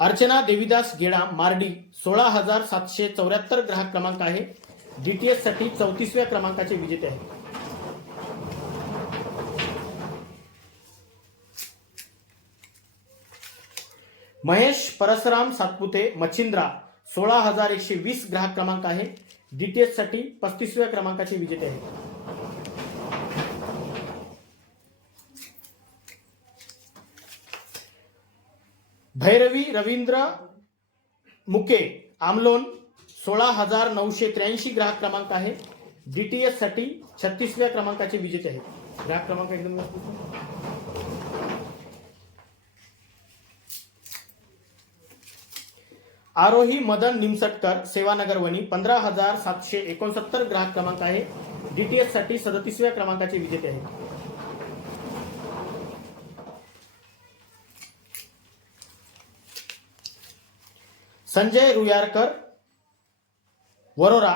अर्चना देवीदास गेडा, मार्डी 16,774 ग्राहक क्रमांक आहे. डीटीएस साठी 34व्या क्रमांकाचे विजेते आहेत. महेश परसराम सातपुते, मच्छिंद्रा 16,120 ग्राहक क्रमांक आहे. डीटीएस साठी 35व्या क्रमांकाचे विजेते आहेत. भैरवी रवींद्र मुके, आमलोन 16,983 ग्राहक क्रमांक आहे. डीटीएस साठी 36व्या क्रमांकाचे विजेते आहेत. ग्राहक क्रमांक एकदम आरोही मदन निमसटकर, सेवानगर, वणी 15,769 ग्राहक क्रमांक आहे. डीटीएस साठी 37व्या क्रमांकाचे विजेते आहेत. संजय रुयारकर, वरोरा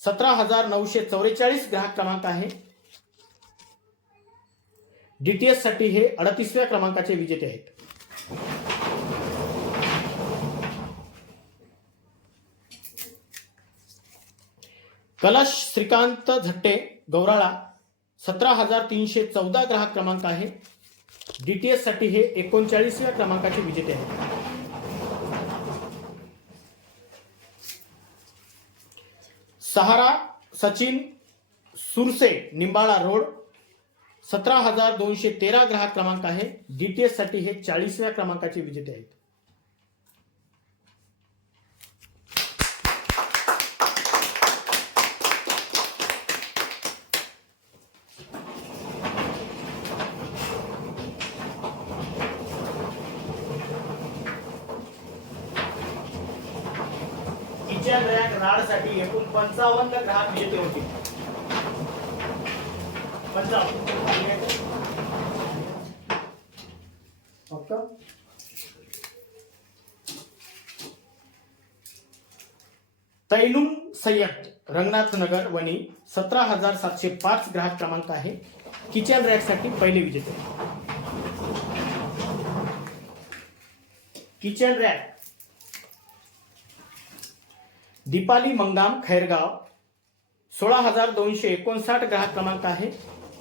17,944 ग्राहक क्रमांक आहे. डीटीएस साठी हे 38व्या क्रमांकाचे विजेते आहेत. कलश श्रीकांत झट्टे, गौराळा 17,314 ग्राहक क्रमांक आहे. डीटीएस साठी हे 39व्या क्रमांकाचे विजेते आहेत. सहारा सचिन सुरसे, निंबाळा रोड 17,213 ग्राहक क्रमांक आहे. डीटीएस साठी हे 40व्या क्रमांकाचे विजेते आहेत. किचन रॅक राडसाठी एकूण 55 ग्राहक विजेते होते. 55. तैनुम सय्यद, रंगनाथ नगर, वणी 17,705 ग्राहक क्रमांक आहे. किचन रॅक साठी पहिले विजेते. किचन रॅक दीपाली मंगाम, खैरगाव 16,259 ग्राहक क्रमांक आहे.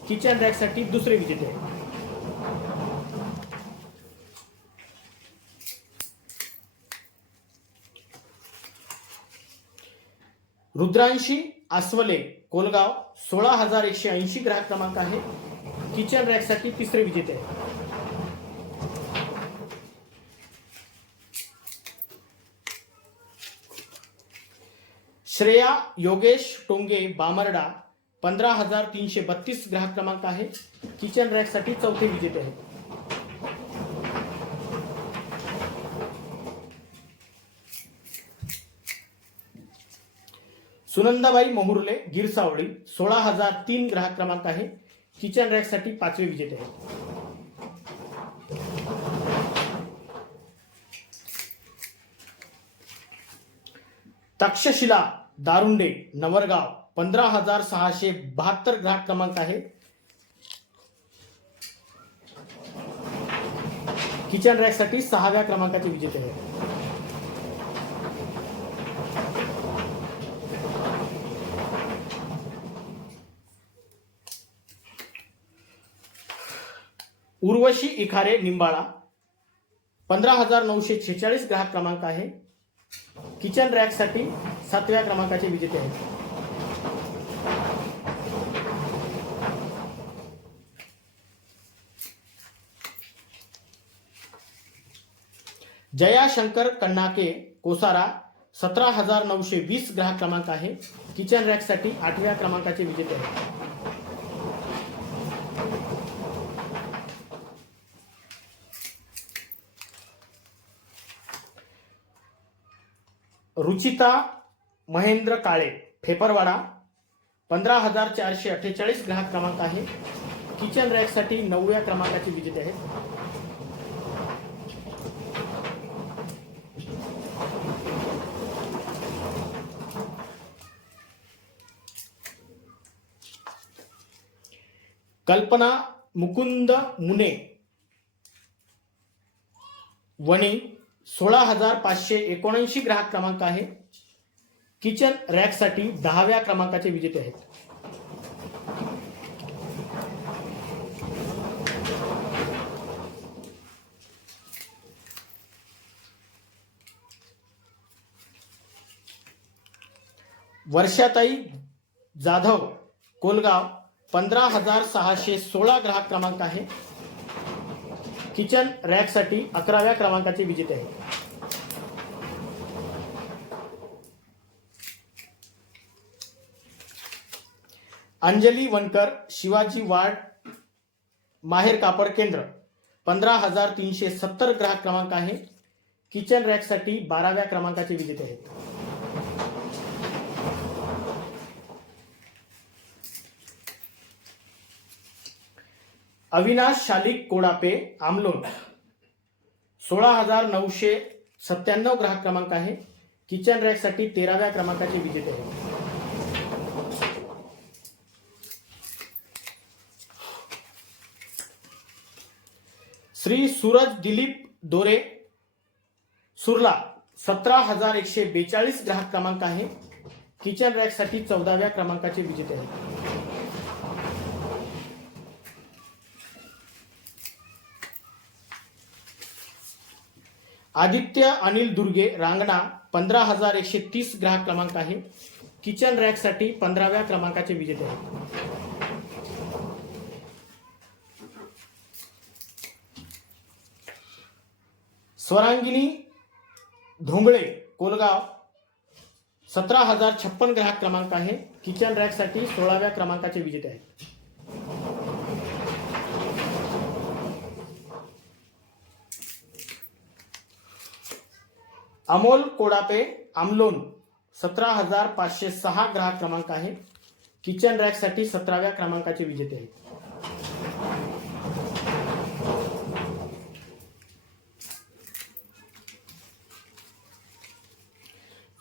किचन रॅक साठी दुसरे विजेते आहे. रुद्रांशी आसवले, कोलगाव 16,180 ग्राहक क्रमांक आहे. किचन रॅक साठी तिसरे विजेते आहे. श्रेया योगेश टोंगे, बामर्डा 15,332 ग्राहक क्रमांक आहे. किचन रॅक साठी चौथे विजेते आहेत. सुनंदाबाई मोहुर्ले, गिरसावळी 16,003 ग्राहक क्रमांक आहे. किचन रॅक साठी पाचवे विजेते आहेत. तक्षशिला दारुंडे, नवरगाव 15,672 ग्राहक क्रमांक आहे. किचन रॅक साठी 6व्या क्रमांकाचे विजेते आहे. उर्वशी इखारे, निंबाळा 15,946 ग्राहक क्रमांक आहे. किचन रॅक साठी 7व्या क्रमांकाचे विजेते आहेत. जया शंकर कन्नाके, कोसारा 17,920 ग्राहक क्रमांक आहे. किचन रॅक साठी 8व्या क्रमांकाचे विजेते आहेत. रुचिता महेंद्र काळे, फेपरवाडा, 15,448 ग्राहक क्रमांक आहे. किचन रॅकसाठी 9व्या क्रमांकाचे विजेते आहेत. कल्पना मुकुंद मुने, वणी, 16,579 ग्राहक क्रमांक आहे. किचन रॅकसाठी 10व्या क्रमांकाचे विजेते आहेत. वर्षाताई जाधव, कोलगाव, 15,616 ग्राहक क्रमांक आहे. किचन रॅकसाठी 11व्या क्रमांकाचे विजेते आहेत. अंजली वनकर, शिवाजी वार्ड, माहेर कापड केंद्र, 15,370 ग्राहक क्रमांक आहे. किचन रॅकसाठी 12व्या क्रमांकाचे विजेते आहेत. अविनाश शालिक कोडापे, आमलोन, 16,997 ग्राहक क्रमांक आहे. किचन रॅकसाठी 13व्या क्रमांकाचे विजेते आहेत. श्री सूरज दिलीप दोरे, सुरला, 17,142 ग्राहक क्रमांक आहे. किचन रॅकसाठी 14व्या क्रमांकाचे विजेते आहेत. आदित्य अनिल दुर्गे, रांगणा, 15,130 ग्राहक क्रमांक आहे. किचन रॅकसाठी 15व्या क्रमांकाचे विजेते आहेत. स्वरांगिनी धोंगळे, कोलगाव, 17,056 ग्राहक क्रमांक आहे. किचन रॅकसाठी 16व्या क्रमांकाचे विजेते आहेत. अमोल कोडापे, आमलोन, 17,506 ग्राहक क्रमांक आहे. किचन रॅकसाठी 17व्या क्रमांकाचे विजेते आहेत.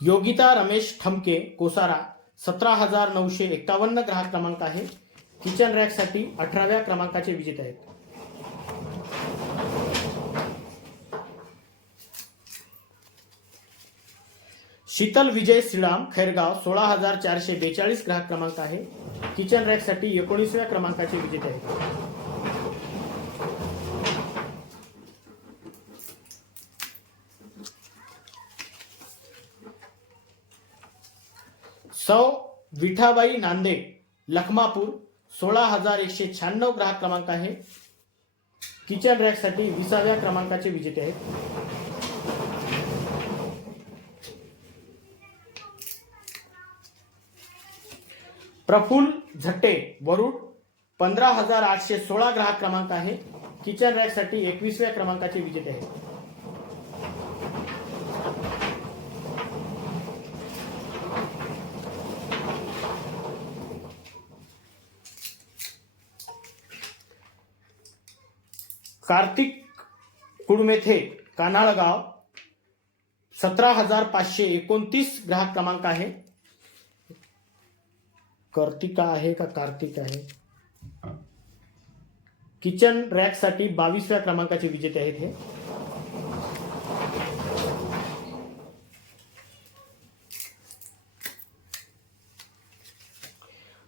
योगिता रमेश ठमके, कोसारा, 17,951 ग्राहक क्रमांक आहे. किचन रॅकसाठी 18व्या क्रमांकाचे विजेते आहेत. शीतल विजय श्रीराम, खैरगाव, 16,442 ग्राहक क्रमांक आहे. किचन रॅकसाठी 19व्या क्रमांकाचे विजेते आहेत. सौ विठाबाई नांदे, लखमापूर, 16,196 ग्राहक क्रमांक आहे. किचन रॅकसाठी 20व्या क्रमांकाचे विजेते आहेत. प्रफुल्ल झट्टे, वरुड, 15,816 ग्राहक क्रमांक आहे. किचन रॅकसाठी 21व्या क्रमांकाचे विजेते आहेत. कार्तिक कुडमेथे, कान्हाळगाव, 17,529 ग्राहक क्रमांक आहे. कार्तिका आहे का कार्तिक आहे. किचन रॅकसाठी 22व्या क्रमांकाचे विजेते आहेत हे.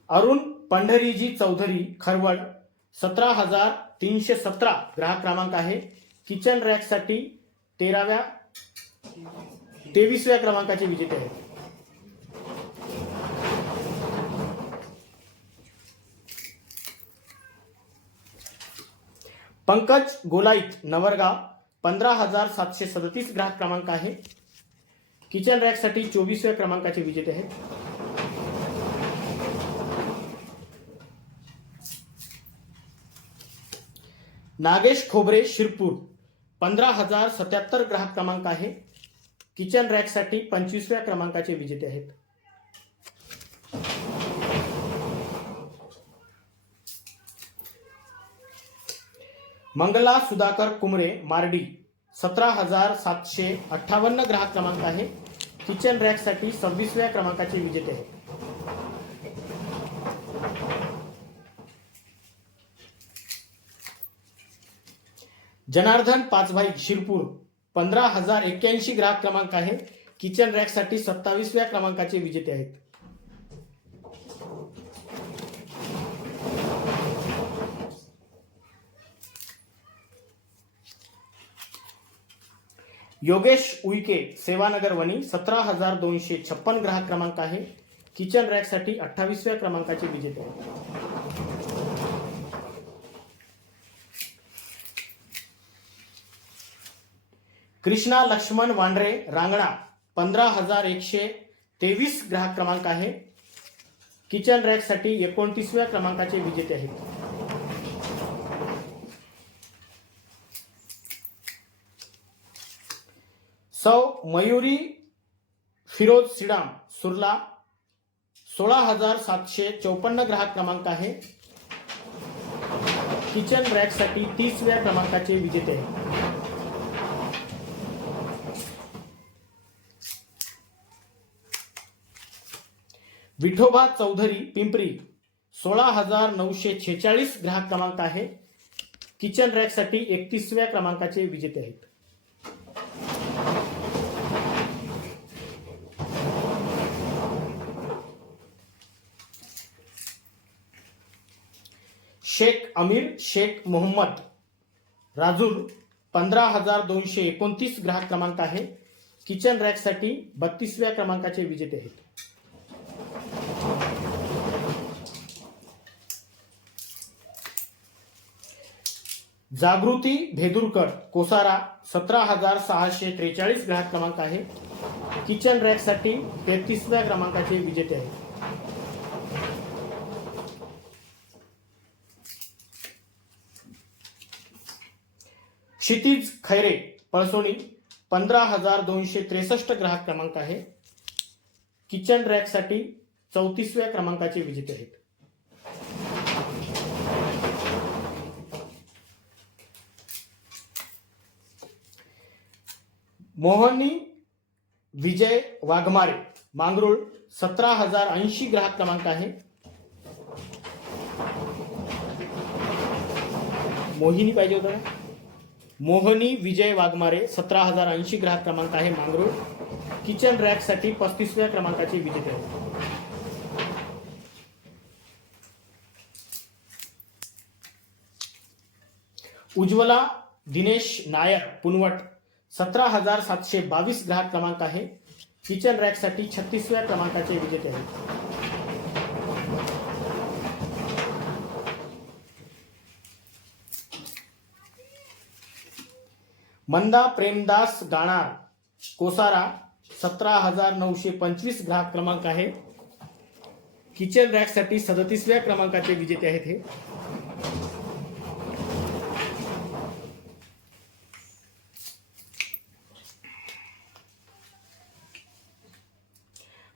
अरुण पंढरीजी चौधरी, खरवड, 17,317 ग्राहक क्रमांक आहे. किचन रॅकसाठी 23व्या क्रमांकाचे विजेते आहेत. पंकज गोलाईत, नवरगाव, 15,737 ग्राहक क्रमांक आहे. किचन रॅकसाठी 24व्या क्रमांकाचे विजेते आहेत. नागेश खोबरे, शिरपूर, 15,077 ग्राहक क्रमांक आहे. किचन रॅकसाठी 25व्या क्रमांकाचे विजेते आहेत. मंगला सुधाकर कुमरे मार्डी 17,758 ग्राहक क्रमांक आहे. किचन रॅकसाठी 26व्या क्रमांकाचे विजेते आहेत. जनार्दन पाचभाई शिरपूर 15,081 ग्राहक क्रमांक आहे. किचन रॅकसाठी 27व्या क्रमांकाचे विजेते आहेत. योगेश उईके सेवानगर वणी 17,256 ग्राहक क्रमांक आहे. किचन रॅकसाठी 28व्या क्रमांकाचे विजेते आहेत. कृष्णा लक्ष्मण वांढरे रांगणा 15,123 ग्राहक क्रमांक आहे. किचन रॅकसाठी 29व्या क्रमांकाचे विजेते आहेत. सौ मयुरी फिरोज सिडाम सुरला 16,754 ग्राहक क्रमांक आहे. किचन रॅकसाठी 30व्या क्रमांकाचे विजेते आहेत. विठोबा चौधरी पिंपरी 16,946 ग्राहक क्रमांक आहे. किचन रॅकसाठी 31व्या क्रमांकाचे विजेते आहेत. शेख अमीर शेख मोहम्मद राजूर 15,229 ग्राहक क्रमांक आहे. किचन रॅकसाठी 32व्या क्रमांकाचे विजेते आहेत. जागृती भेदुरकर कोसारा 17,643 ग्राहक क्रमांक आहे. किचन रॅकसाठी 33व्या क्रमांकाचे विजेते आहेत. क्षितिज खैरे पळसोणी 15,263 ग्राहक क्रमांक आहे. किचन रॅकसाठी 34व्या क्रमांकाचे विजेते आहेत. मोहनी विजय वाघमारे मांगरूळ 17,080 ग्राहक क्रमांक आहे. मोहिनी पाहिजे होतं. मोहनी विजय वाघमारे 17,080 ग्राहक क्रमांक आहे मांगरूळ. किचन रॅकसाठी 35व्या क्रमांकाचे विजेते आहेत. उज्ज्वला दिनेश नायर पुनवट 17,722 ग्राहक क्रमांक आहे. किचन रॅकसाठी 36व्या क्रमांकाचे विजेते आहेत. मंदा प्रेमदास गाणार कोसारा 17,925 ग्राहक क्रमांक आहे. किचन रॅकसाठी 37व्या क्रमांकाचे विजेते आहेत. हे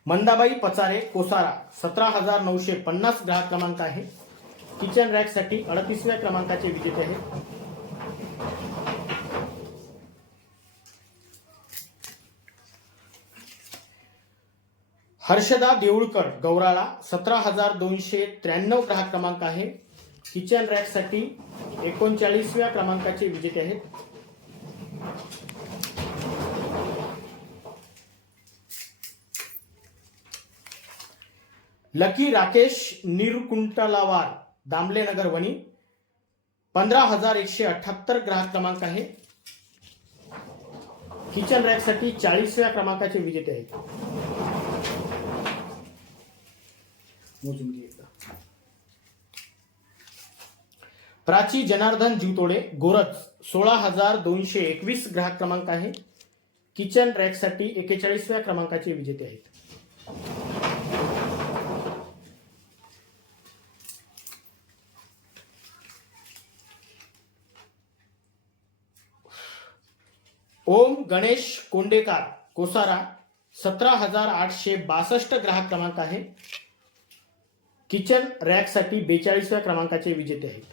मंदाबाई पचारे कोसारा 17,950 ग्राहक क्रमांक आहे. किचन रॅकसाठी 38व्या क्रमांकाचे विजेते आहेत. हर्षदा देऊळकर गौराळा 17,293 ग्राहक क्रमांक आहे. किचन रॅकसाठी 39व्या क्रमांकाचे विजेते आहेत. लकी राकेश निरकुंटलावार दामले नगर वणी 15,178 ग्राहक क्रमांक आहे. किचन रॅकसाठी 40व्या क्रमांकाचे विजेते आहेत. प्राची जनार्दन जीवतोडे गोरज 16,221 ग्राहक क्रमांक आहे. किचन रॅकसाठी 41व्या क्रमांकाचे विजेते आहेत. ओम गणेश कोंडेकार कोसारा 17,862 ग्राहक क्रमांक आहे. किचन रॅकसाठी 42व्या क्रमांकाचे विजेते आहेत.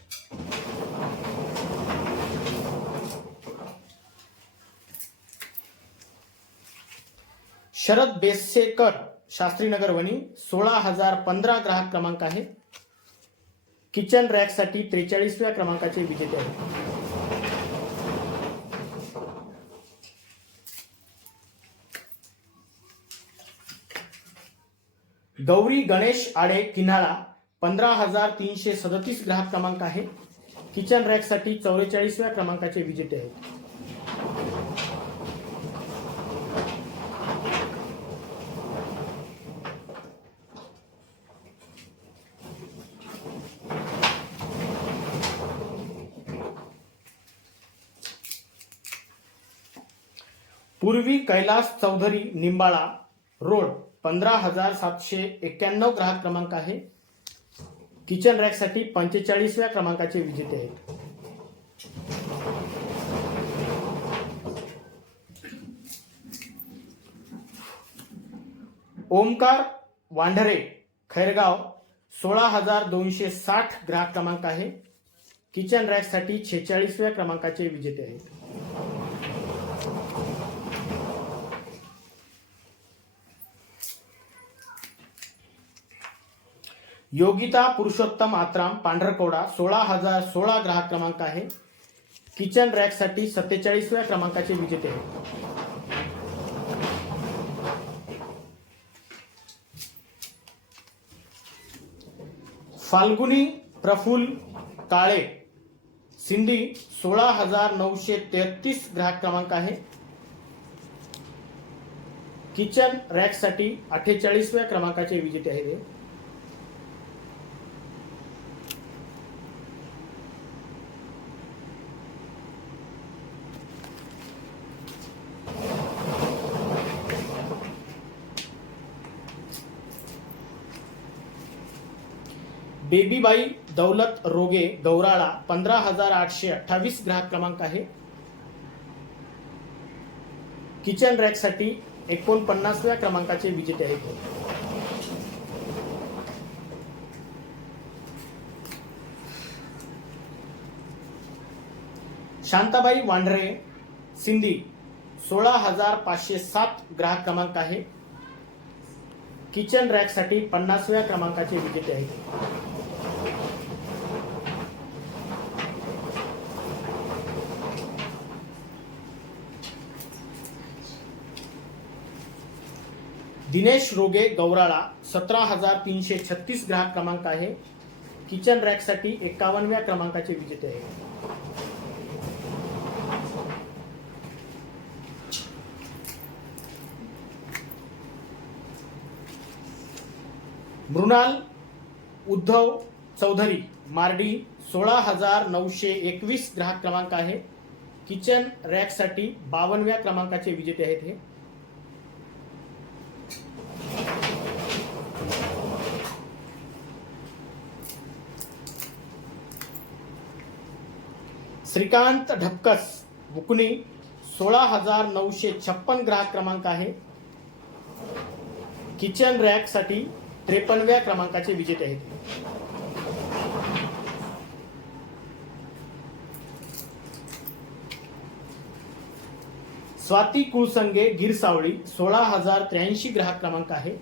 शरद बेसेकर शास्त्रीनगर वणी 16,015 ग्राहक क्रमांक आहे. किचन रॅकसाठी 43व्या क्रमांकाचे विजेते आहेत. गौरी गणेश आडे किन्हाळा 15,337 ग्राहक क्रमांक आहे. किचन रॅकसाठी 44व्या क्रमांकाचे विजेते आहेत. पूर्वी कैलास चौधरी निंबाळा रोड 15,791 ग्राहक क्रमांक आहे. किचन रॅकसाठी 45व्या क्रमांकाचे विजेते आहेत. ओमकार वांढरे खैरगाव 16,260 ग्राहक क्रमांक आहे. किचन रॅकसाठी 46व्या क्रमांकाचे विजेते आहेत. योगिता पुरुषोत्तम आत्राम पांढरकवडा 16,016 ग्राहक क्रमांक आहे. किचन रॅकसाठी 47व्या क्रमांकाचे विजेते आहेत. फाल्गुनी प्रफुल्ल काळे सिंधी 16,933 ग्राहक क्रमांक आहे. किचन रॅकसाठी 48व्या क्रमांकाचे विजेते आहेत. बेबीबाई दौलत रोगे गौराळा 15,828 ग्राहक क्रमांक आहे. किचन रॅकसाठी 49व्या क्रमांकाचे विजेते आहेत. शांताबाई वांढरे सिंधी 16,507 ग्राहक क्रमांक आहे. किचन रॅकसाठी 50व्या क्रमांकाचे विजेते आहेत. दिनेश रोगे गौराळा 17,336 ग्राहक क्रमांक आहे. किचन रॅकसाठी 51व्या क्रमांकाचे विजेते आहे. मृणाल उद्धव चौधरी मार्डी 16,921 ग्राहक क्रमांक आहे. किचन रॅकसाठी 52व्या क्रमांकाचे विजेते आहेत. हे श्रीकांत ढपकस बुकनी 16,956 ग्राहक क्रमांक आहे. किचन रॅकसाठी 53व्या क्रमांकाचे विजेते आहेत. स्वाती कुळसंगे गिरसावळी 16,083 ग्राहक क्रमांक आहे.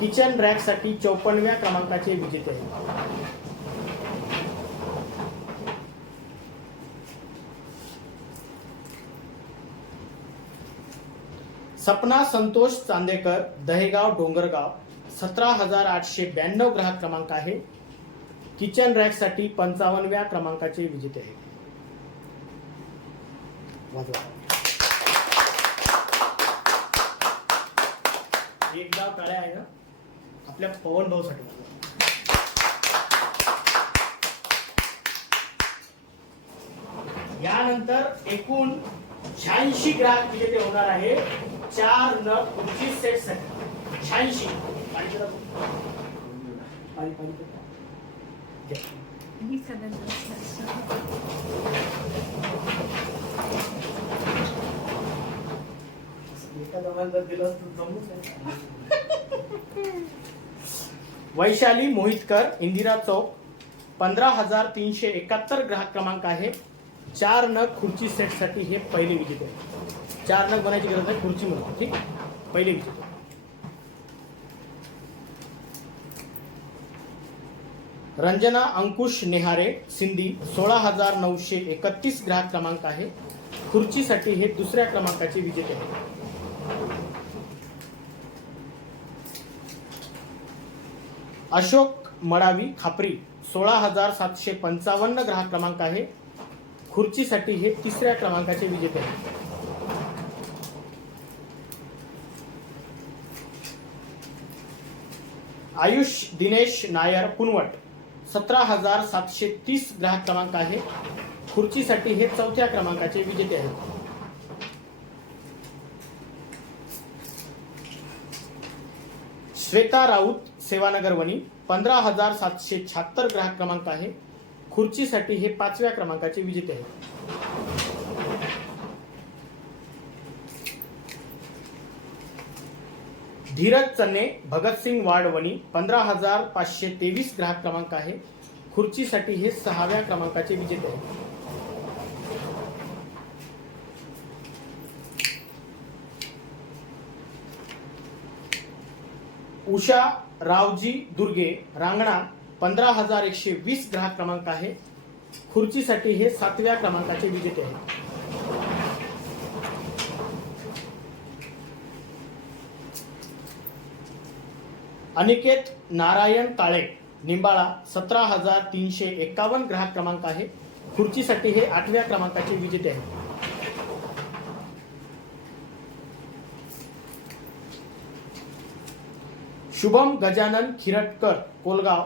किचन रॅकसाठी 54व्या क्रमांकाचे विजेते आहेत. सपना संतोष चांदेकर दहेगाव डोंगरगाव 17,892 ग्राहक क्रमांक आहे. किचन रॅकसाठी 55व्या क्रमांकाचे विजेते आहेत. एक गाव टाळ्या आहे ना आपल्या पवन भाऊ साठी. यानंतर एकूण 86 ग्राहक विजेते होणार आहे. 4 नग खुर्ची सेट साठी 86. वैशाली मोहितकर, इंदिरा चौक, 15,371 ग्राहक क्रमांक आहे. 4 नग खुर्ची सेट साठी हे पहिले विजेत आहे. 4 नग बनायची गरज नाही, खुर्ची म्हणून. ठीक, पहिले विजेत. रंजना अंकुश नेहारे, सिंधी, 16,931 ग्राहक क्रमांक आहे. खुर्चीसाठी हे दुसऱ्या क्रमांकाचे विजेते आहे. अशोक मडावी, खापरी, 16,755 ग्राहक क्रमांक आहे. खुर्चीसाठी हे तिसऱ्या क्रमांकाचे विजेते आहे. आयुष दिनेश नायर, पुनवट, 17,730 ग्राहक क्रमांक आहे. खुर्चीसाठी हे चौथ्या क्रमांकाचे विजेते आहेत. श्वेता राऊत, सेवानगर वणी, 15,776 ग्राहक क्रमांक आहे. खुर्चीसाठी हे 5व्या क्रमांकाचे विजेते आहेत. धीरज चन्ने, भगतसिंग वार्ड वणी, 15,523 ग्राहक क्रमांक आहे. खुर्चीसाठी हे 6व्या क्रमांकाचे विजेते आहेत. उषा रावजी दुर्गे, रांगणा, 15,120 ग्राहक क्रमांक आहे. खुर्चीसाठी हे 7व्या क्रमांकाचे विजेते आहेत. अनिकेत नारायण काळे, निंबाळा, 17,351 ग्राहक क्रमांक आहे. खुर्चीसाठी हे 8व्या क्रमांकाचे विजेते आहेत. शुभम गजानन खिरटकर, कोलगाव,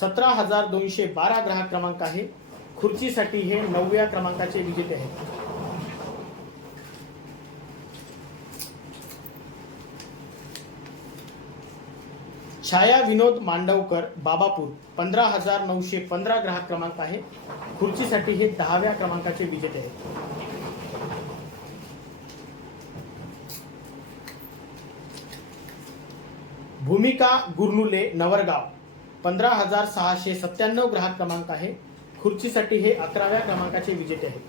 17,212 ग्राहक क्रमांक आहे. खुर्चीसाठी हे 9व्या क्रमांकाचे विजेते आहेत. छाया विनोद मांडवकर, बाबापूर, 15,915 ग्राहक क्रमांक आहे. खुर्चीसाठी हे 10व्या क्रमांकाचे विजेते आहेत. भूमिका गुरनुले, नवरगाव, 15,697 ग्राहक क्रमांक आहे. खुर्चीसाठी हे 11व्या क्रमांकाचे विजेते आहेत.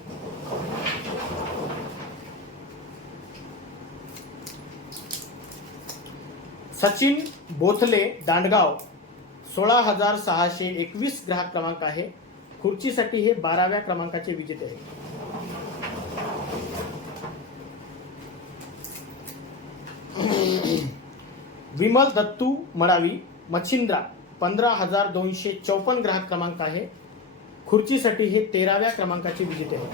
सचिन बोथले, दांडगाव, 16,621 ग्राहक क्रमांक आहे. खुर्चीसाठी हे 12व्या क्रमांकाचे विजेते आहेत. विमल दत्तू मडावी, मच्छिंद्रा, 15,254 ग्राहक क्रमांक आहे. खुर्चीसाठी हे 13व्या क्रमांकाचे विजेते आहेत.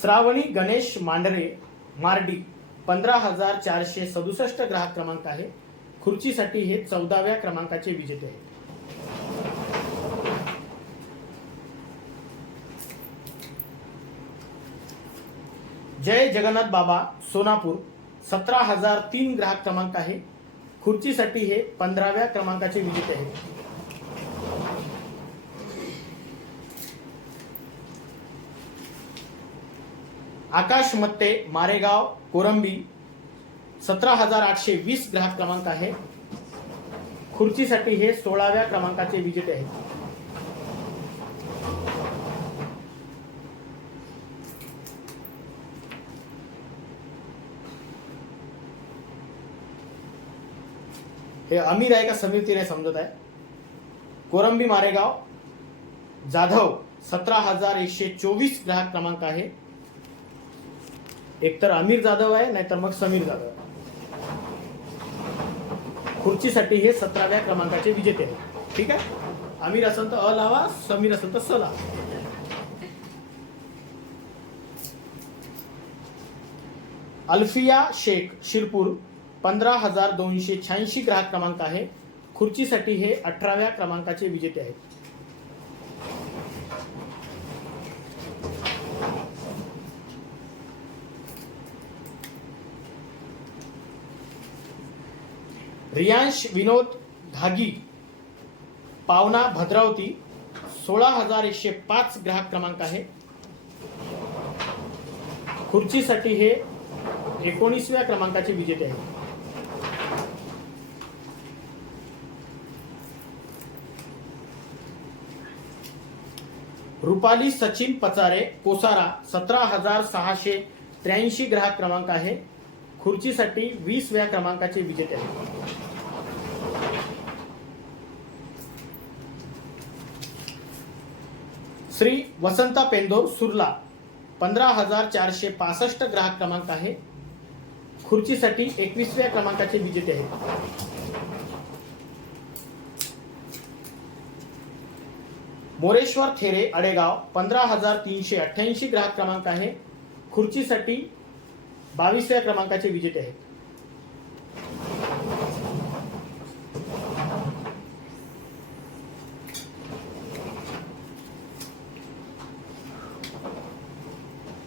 श्रावणी गणेश मांढरे, मार्डी, 15,467 ग्राहक क्रमांक आहे. खुर्चीसाठी हे 14व्या क्रमांकाचे विजेते आहेत. जय जगन्नाथ बाबा, सोनापूर, 17,003 ग्राहक क्रमांक आहे. खुर्चीसाठी हे 15व्या क्रमांकाचे विजेते आहेत. आकाश मत्ते, मारेगाव, कोरंबी, 17,820 ग्राहक क्रमांक आहे. खुर्चीसाठी हे 16व्या क्रमांकाचे विजेते आहेत. हे अमीर आहे का समीर तीर समजत आहे. कोरंबी, मारेगाव, जाधव, 17,124 ग्राहक क्रमांक आहे. एकतर अमीर जाधव आहे, नाहीतर मग समीर जाधव आहे. खुर्चीसाठी हे 17व्या क्रमांकाचे विजेते आहेत. ठीक आहे. अमीर असेल तर अ लावा, समीर असेल तर स लावा. अल्फिया शेख, शिरपूर, 15,286 ग्राहक क्रमांक आहे. खुर्चीसाठी हे 18व्या क्रमांकाचे विजेते आहेत. रियांश विनोद घागी, पावना, भद्रावती, 16,105 ग्राहक क्रमांक आहे. खुर्चीसाठी हे 19व्या क्रमांकाचे विजेते आहेत. रुपाली सचिन पचारे कोसारा 17,683 ग्राहक क्रमांक आहे. खुर्चीसाठी 20व्या क्रमांकाचे विजेते आहेत. श्री वसंता पेंदोर सुरला 15,465 ग्राहक क्रमांक आहे. खुर्चीसाठी 21व्या क्रमांकाचे विजेते आहेत. मोरेश्वर थेरे अडेगाव 15,388 ग्राहक क्रमांक आहे. खुर्चीसाठी 22व्या क्रमांकाचे विजेते आहेत.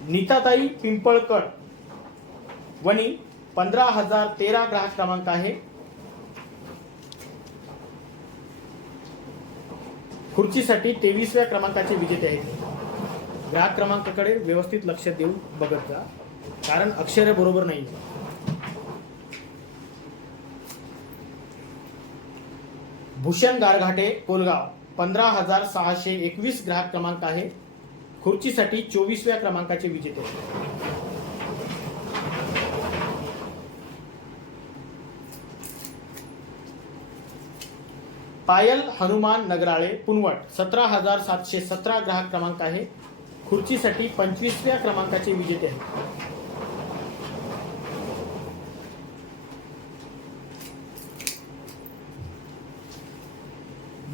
नीताताई पिंपळकर वणी 15,013 ग्राहक क्रमांक आहे. खुर्चीसाठी 23व्या क्रमांकाचे विजेते आहेत. ग्राहक क्रमांकाकडे व्यवस्थित लक्ष देऊन बघत जा, कारण अक्षरे बरोबर नाही. भूषण गारघाटे कोलगाव 15,621 ग्राहक क्रमांक आहे. खुर्चीसाठी 24व्या क्रमांकाचे विजेते आहेत. पायल हनुमान नगराळे पुनवट 17,717 ग्राहक क्रमांक आहे. खुर्चीसाठी 25व्या क्रमांकाचे विजेते आहेत.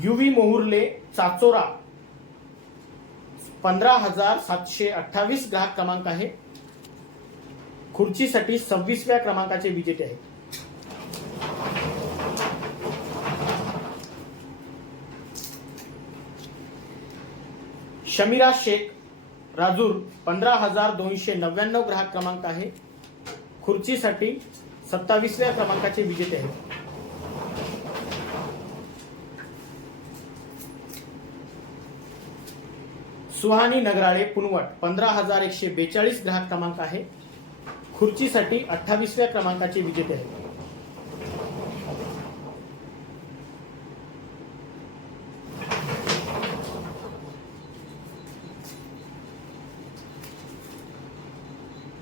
युवी मोहुर्ले चाचोरा 15,728 ग्राहक क्रमांक आहे. खुर्चीसाठी 26व्या क्रमांकाचे विजेते आहेत. शमीरा शेख राजूर 15,299 ग्राहक क्रमांक आहे. खुर्चीसाठी 27व्या क्रमांकाचे विजेते आहेत. सुहानी नगराळे पुनवट 15,142 ग्राहक क्रमांक आहे. खुर्चीसाठी 28व्या क्रमांकाचे विजेते आहेत.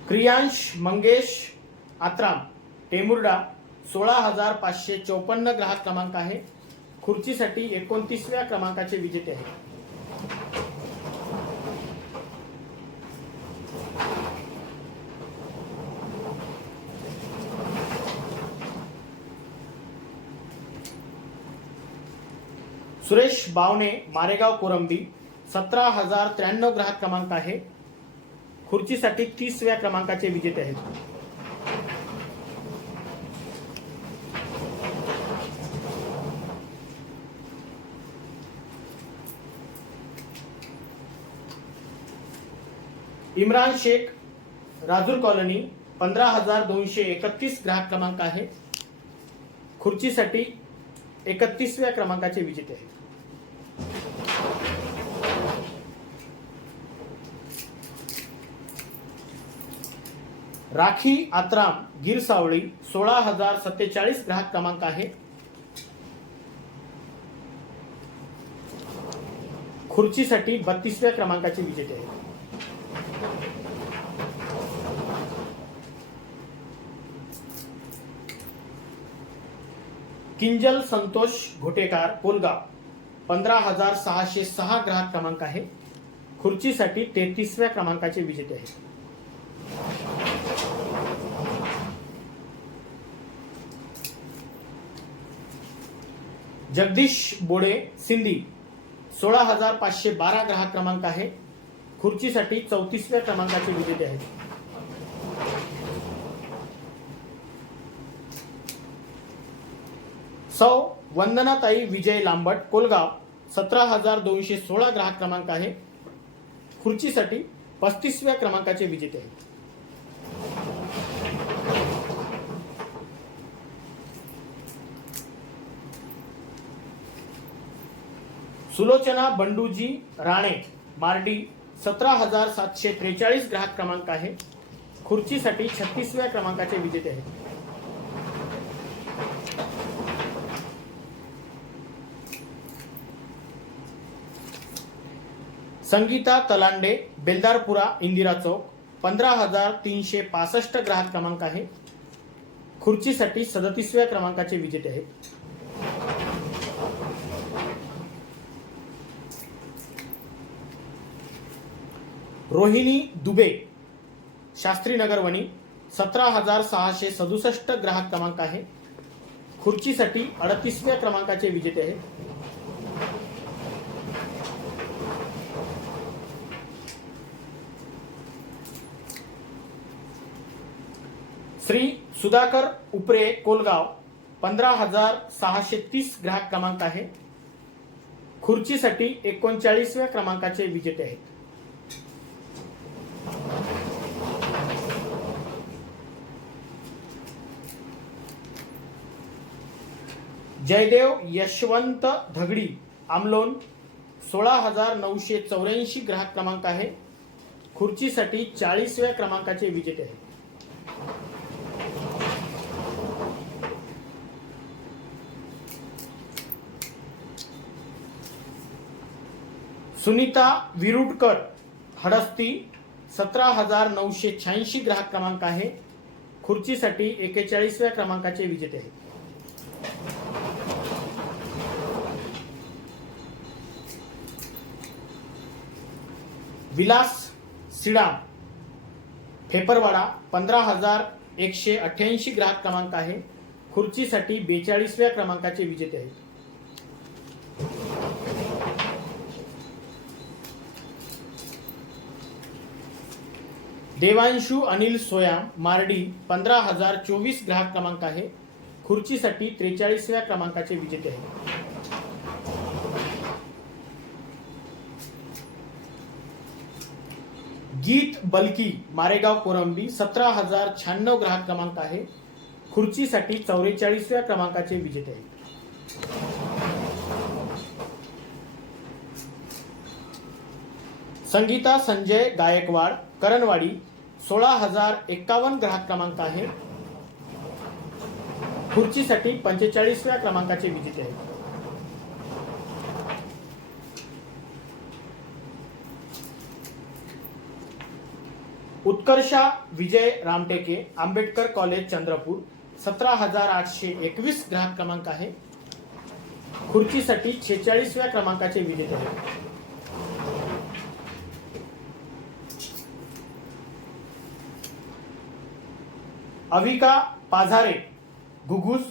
क्रियांश मंगेश आत्राम टेमुर्डा 16,554 ग्राहक क्रमांक आहे. खुर्चीसाठी 29व्या क्रमांकाचे विजेते आहेत. सुरेश बावणे मारेगाव कोरंबी 17,093 ग्राहक क्रमांक आहे. खुर्चीसाठी 30व्या क्रमांकाचे विजेते आहेत. इम्रान शेख राजूर कॉलनी 15,231 ग्राहक क्रमांक आहे. खुर्चीसाठी 31व्या क्रमांकाचे विजेते आहेत. राखी आत्राम गिरसावळी 16,047 ग्राहक क्रमांक आहे. खुर्चीसाठी 32व्या क्रमांकाचे विजेते आहेत. किंजल संतोष घोटेकार कोलगाव 15,606 ग्राहक क्रमांक आहे. खुर्चीसाठी 33व्या क्रमांकाचे विजेते आहेत. जगदीश बोडे सिंधी 16,512 ग्राहक क्रमांक आहे. खुर्चीसाठी 34व्या क्रमांकाचे विजेते आहेत. सौ वंदनाताई विजय लांबट कोलगाव 17,216 ग्राहक क्रमांक आहे. खुर्चीसाठी 35व्या क्रमांकाचे विजेते आहेत. सुलोचना बंडूजी राणे मार्डी 17,743 ग्राहक क्रमांक आहे. खुर्चीसाठी 36व्या क्रमांकाचे विजेते आहेत. संगीता तलांडे बेलदारपुरा इंदिरा चौक 15,365 ग्राहक क्रमांक आहे. खुर्चीसाठी 37व्या क्रमांकाचे विजेते आहेत. रोहिणी दुबे शास्त्रीनगर वणी 17,667 ग्राहक क्रमांक आहे. खुर्चीसाठी 38व्या क्रमांकाचे विजेते आहेत. श्री सुधाकर उपरे कोलगाव 15,630 ग्राहक क्रमांक आहे. खुर्चीसाठी 39व्या क्रमांकाचे विजेते आहेत. जयदेव यशवंत धगडी आमलोन 16,984 ग्राहक क्रमांक आहे. खुर्चीसाठी 40व्या क्रमांकाचे विजेते आहेत. सुनीता विरुडकर हडस्ती 17,986 ग्राहक क्रमांक आहे. खुर्चीसाठी 41व्या क्रमांकाचे विजेते आहेत. विलास सिडाम फेपरवाडा 15,188 ग्राहक क्रमांक आहे. खुर्चीसाठी 42व्या क्रमांकाचे विजेते आहेत. देवांशु अनिल सोयाम मार्डी 15,024 ग्राहक क्रमांक आहे. खुर्चीसाठी 43व्या क्रमांकाचे विजेते आहेत. गीत बलकी मारेगाव कोरंबी 17,096 ग्राहक क्रमांक आहे. खुर्चीसाठी 44व्या क्रमांकाचे विजेते आहेत. संगीता संजय गायकवाड करणवाडी 16,051 ग्राहक क्रमांक आहे. खुर्चीसाठी 45व्या क्रमांकाचे विजेते आहेत. उत्कर्षा विजय रामटेके आंबेडकर कॉलेज चंद्रपूर 17,821 ग्राहक क्रमांक आहे. खुर्चीसाठी 46व्या क्रमांकाचे विजेते आहेत. अविका पाझारे घुगुस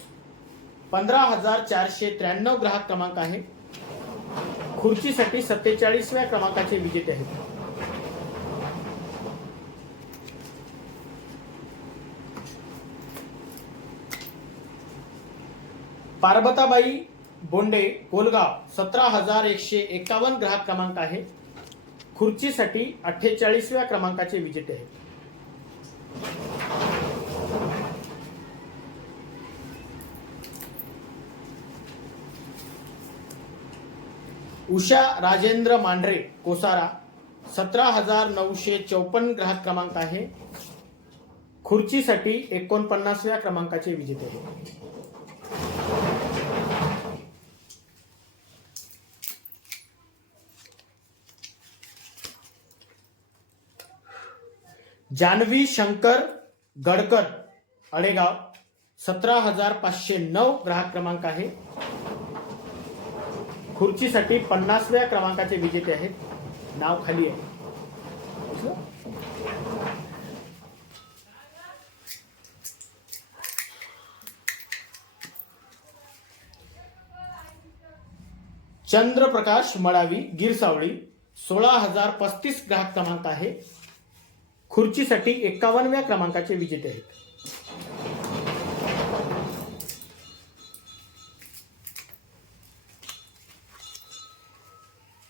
15,493 ग्राहक क्रमांक आहे. खुर्चीसाठी 47व्या क्रमांकाचे विजेते आहेत. पार्वताबाई बोंडे कोलगाव 17,151 ग्राहक क्रमांक आहे. खुर्चीसाठी 48व्या क्रमांकाचे विजेते आहेत. उषा राजेंद्र मांढरे कोसारा 17,954 ग्राहक क्रमांक आहे. खुर्चीसाठी 49व्या क्रमांकाचे विजेते आहेत. जानवी शंकर गडकर अडेगाव 17,509 ग्राहक क्रमांक आहे. खुर्चीसाठी 50व्या क्रमांकाचे विजेते आहेत. नाव खाली आहे. चंद्रप्रकाश मडावी गिरसावळी 16,035 ग्राहक क्रमांक आहे. खुर्चीसाठी 51व्या क्रमांकाचे विजेते आहेत.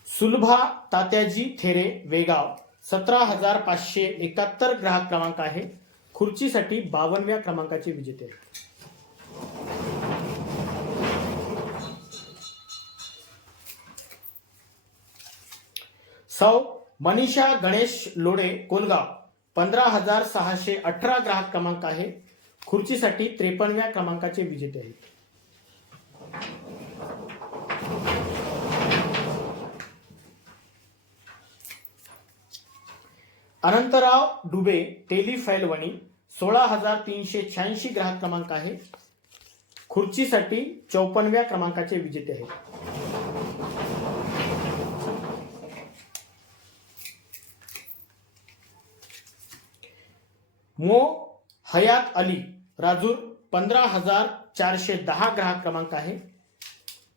सुलभा तात्याजी थेरे वेगाव 17,571 ग्राहक क्रमांक आहे. खुर्चीसाठी 52व्या क्रमांकाचे विजेते आहेत. सौ मनीषा गणेश लोडे कोलगाव 15,618 ग्राहक क्रमांक आहे. खुर्चीसाठी 53व्या क्रमांकाचे विजेते आहेत. अनंतराव डुबे टेलिफाईलवणी 16,386 ग्राहक क्रमांक आहे. खुर्चीसाठी 54व्या क्रमांकाचे विजेते आहेत. मो हयात अली राजूर 15,410 ग्राहक क्रमांक आहे.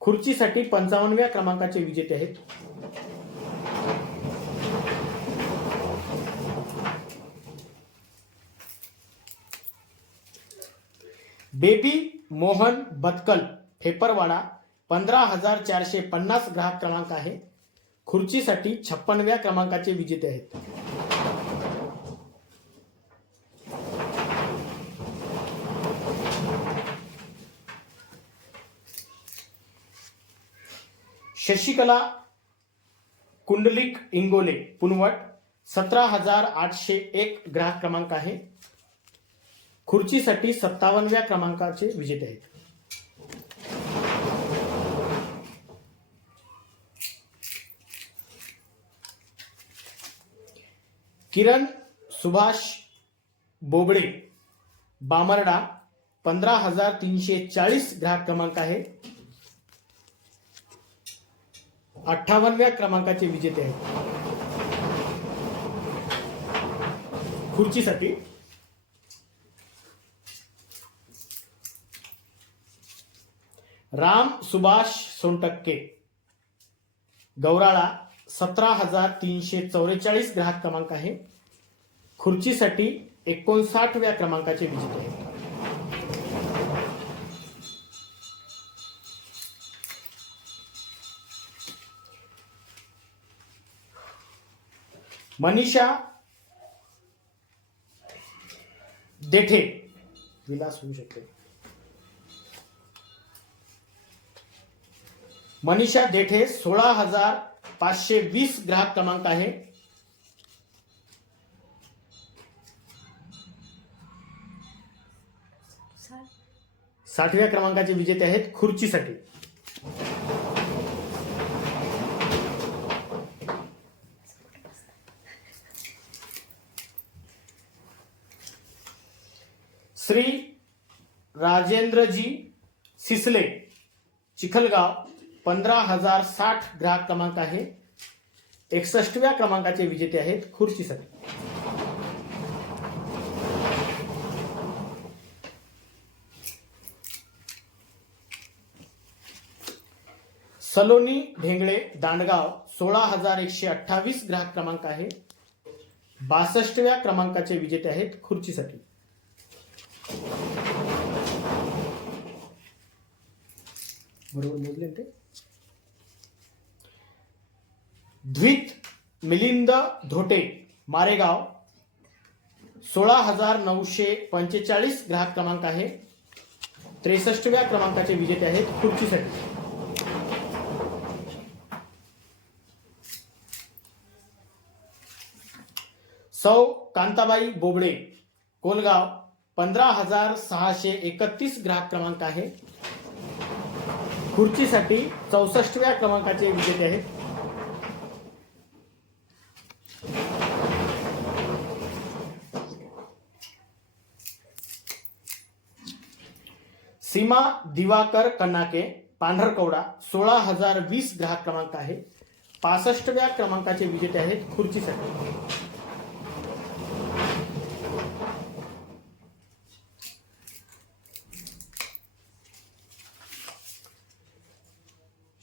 खुर्चीसाठी 55व्या क्रमांकाचे विजेते आहेत. बेबी मोहन बतकल फेपरवाडा 15,450 ग्राहक क्रमांक आहे. खुर्चीसाठी 56व्या क्रमांकाचे विजेते आहेत. शशिकला कुंडलिक इंगोले पुनवट 17,801 ग्राहक क्रमांक आहे. खुर्चीसाठी 57व्या क्रमांकाचे विजेते आहेत. किरण सुभाष बोबडे बामर्डा 15,340 ग्राहक क्रमांक आहे. 58व्या क्रमांकाचे विजेते आहेत. खुर्चीसाठी राम सुभाष सोनटक्के गौराळा 17,344 ग्राहक क्रमांक आहे. खुर्चीसाठी 59व्या क्रमांकाचे विजेते आहेत. मनीषा देठे विलास होऊ शकते. मनीषा देठे 16,520 ग्राहक क्रमांक आहे. साठव्या क्रमांकाचे विजेते आहेत. खुर्चीसाठी श्री राजेंद्रजी सिसले चिखलगाव 15,060 ग्राहक क्रमांक आहे. 61व्या क्रमांकाचे विजेते आहेत. खुर्चीसाठी सलोनी ढेंगळे दांडगाव 16,128 ग्राहक क्रमांक आहे. 62व्या क्रमांकाचे विजेते आहेत. खुर्चीसाठी बरोबर मोजले ते. द्वित मिलिंद धोटे मारेगाव 16,945 ग्राहक क्रमांक आहे. 63व्या क्रमांकाचे विजेते आहेत. खुर्चीसाठी सौ कांताबाई बोबडे कोलगाव 15,631 ग्राहक क्रमांक आहे. खुर्चीसाठी 64व्या क्रमांकाचे विजेते आहेत. सीमा दिवाकर कन्नाके पांढरकवडा 16,020 ग्राहक क्रमांक आहे. 65व्या क्रमांकाचे विजेते आहेत. खुर्चीसाठी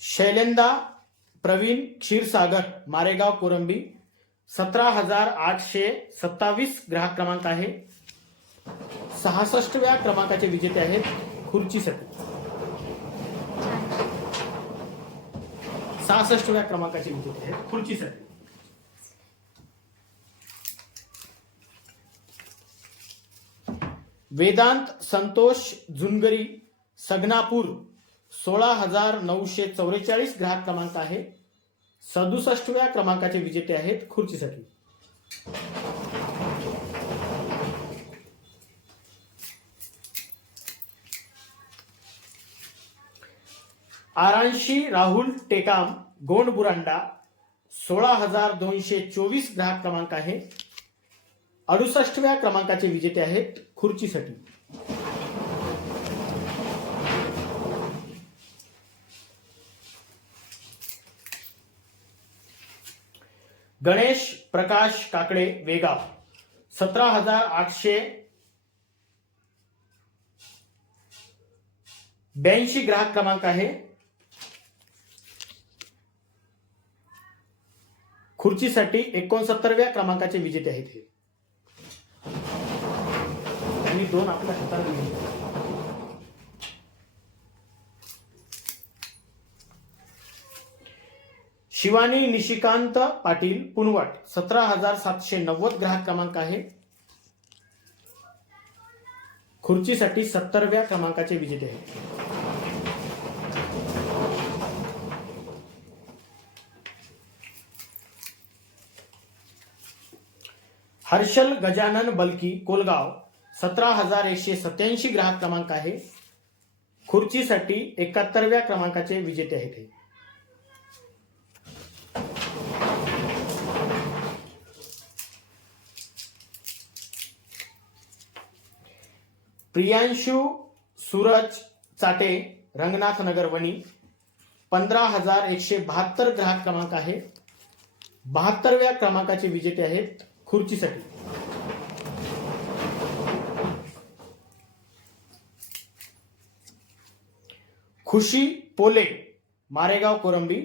शैलेंदा प्रवीण क्षीरसागर मारेगाव कोरंबी 17,827 ग्राहक क्रमांक आहे. 66व्या क्रमांकाचे विजेते आहेत. खुर्चीसाठी 66व्या क्रमांकाचे विजेते आहेत. खुर्चीसाठी वेदांत संतोष जुनगरी सगनापूर 16,944 ग्राहक क्रमांक आहे. 67व्या क्रमांकाचे विजेते आहेत खुर्चीसाठी. आरांशी राहुल टेकाम गोंडबुरांडा 16,224 ग्राहक क्रमांक आहे. 68व्या क्रमांकाचे विजेते आहेत खुर्चीसाठी. गणेश प्रकाश काकडे वेगाव 17,882 ग्राहक क्रमांक आहे. खुर्चीसाठी 69व्या क्रमांकाचे विजेते आहेत हे. आणि 2 आपल्या हातात घेऊन. शिवानी निशिकांत पाटील पुनवट 17,790 ग्राहक क्रमांक आहे. खुर्चीसाठी 70व्या क्रमांकाचे विजेते आहेत. हर्षल गजानन बलकी कोलगाव 17,187 ग्राहक क्रमांक आहे. खुर्चीसाठी 71व्या क्रमांकाचे विजेते आहेत हे. प्रियांशु सूरज चाटे रंगनाथ नगर वणी 15,172 ग्राहक क्रमांक आहे. 72व्या क्रमांकाचे विजेते आहेत खुर्चीसाठी. खुशी पोले मारेगाव कोरंबी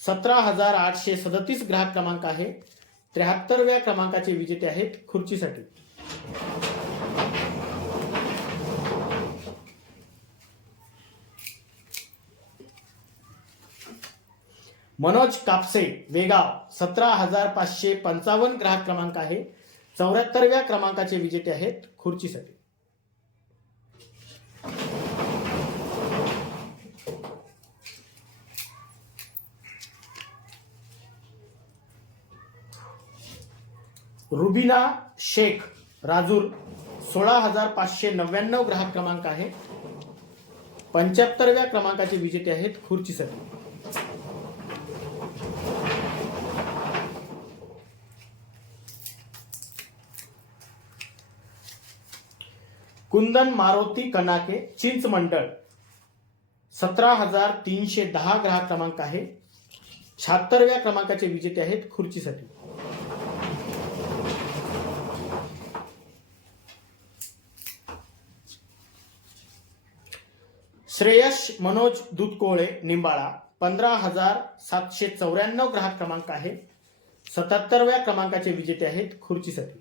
17,837 ग्राहक क्रमांक आहे. 73व्या क्रमांकाचे विजेते आहेत खुर्चीसाठी. मनोज कापसे वेगाव 17,555 ग्राहक क्रमांक आहे. 74व्या क्रमांकाचे विजेते आहेत खुर्चीसाठी. रुबिना शेख राजूर 16,599 ग्राहक क्रमांक आहे. 75व्या क्रमांकाचे विजेते आहेत खुर्चीसाठी. कुंदन मारुती कनाके चिंच मंडळ 17,310 ग्राहक क्रमांक आहे. 76व्या क्रमांकाचे विजेते आहेत खुर्चीसाठी. श्रेयश मनोज दुधकोळे निंबाळा 15,794 ग्राहक क्रमांक आहे. 77व्या क्रमांकाचे विजेते आहेत खुर्चीसाठी.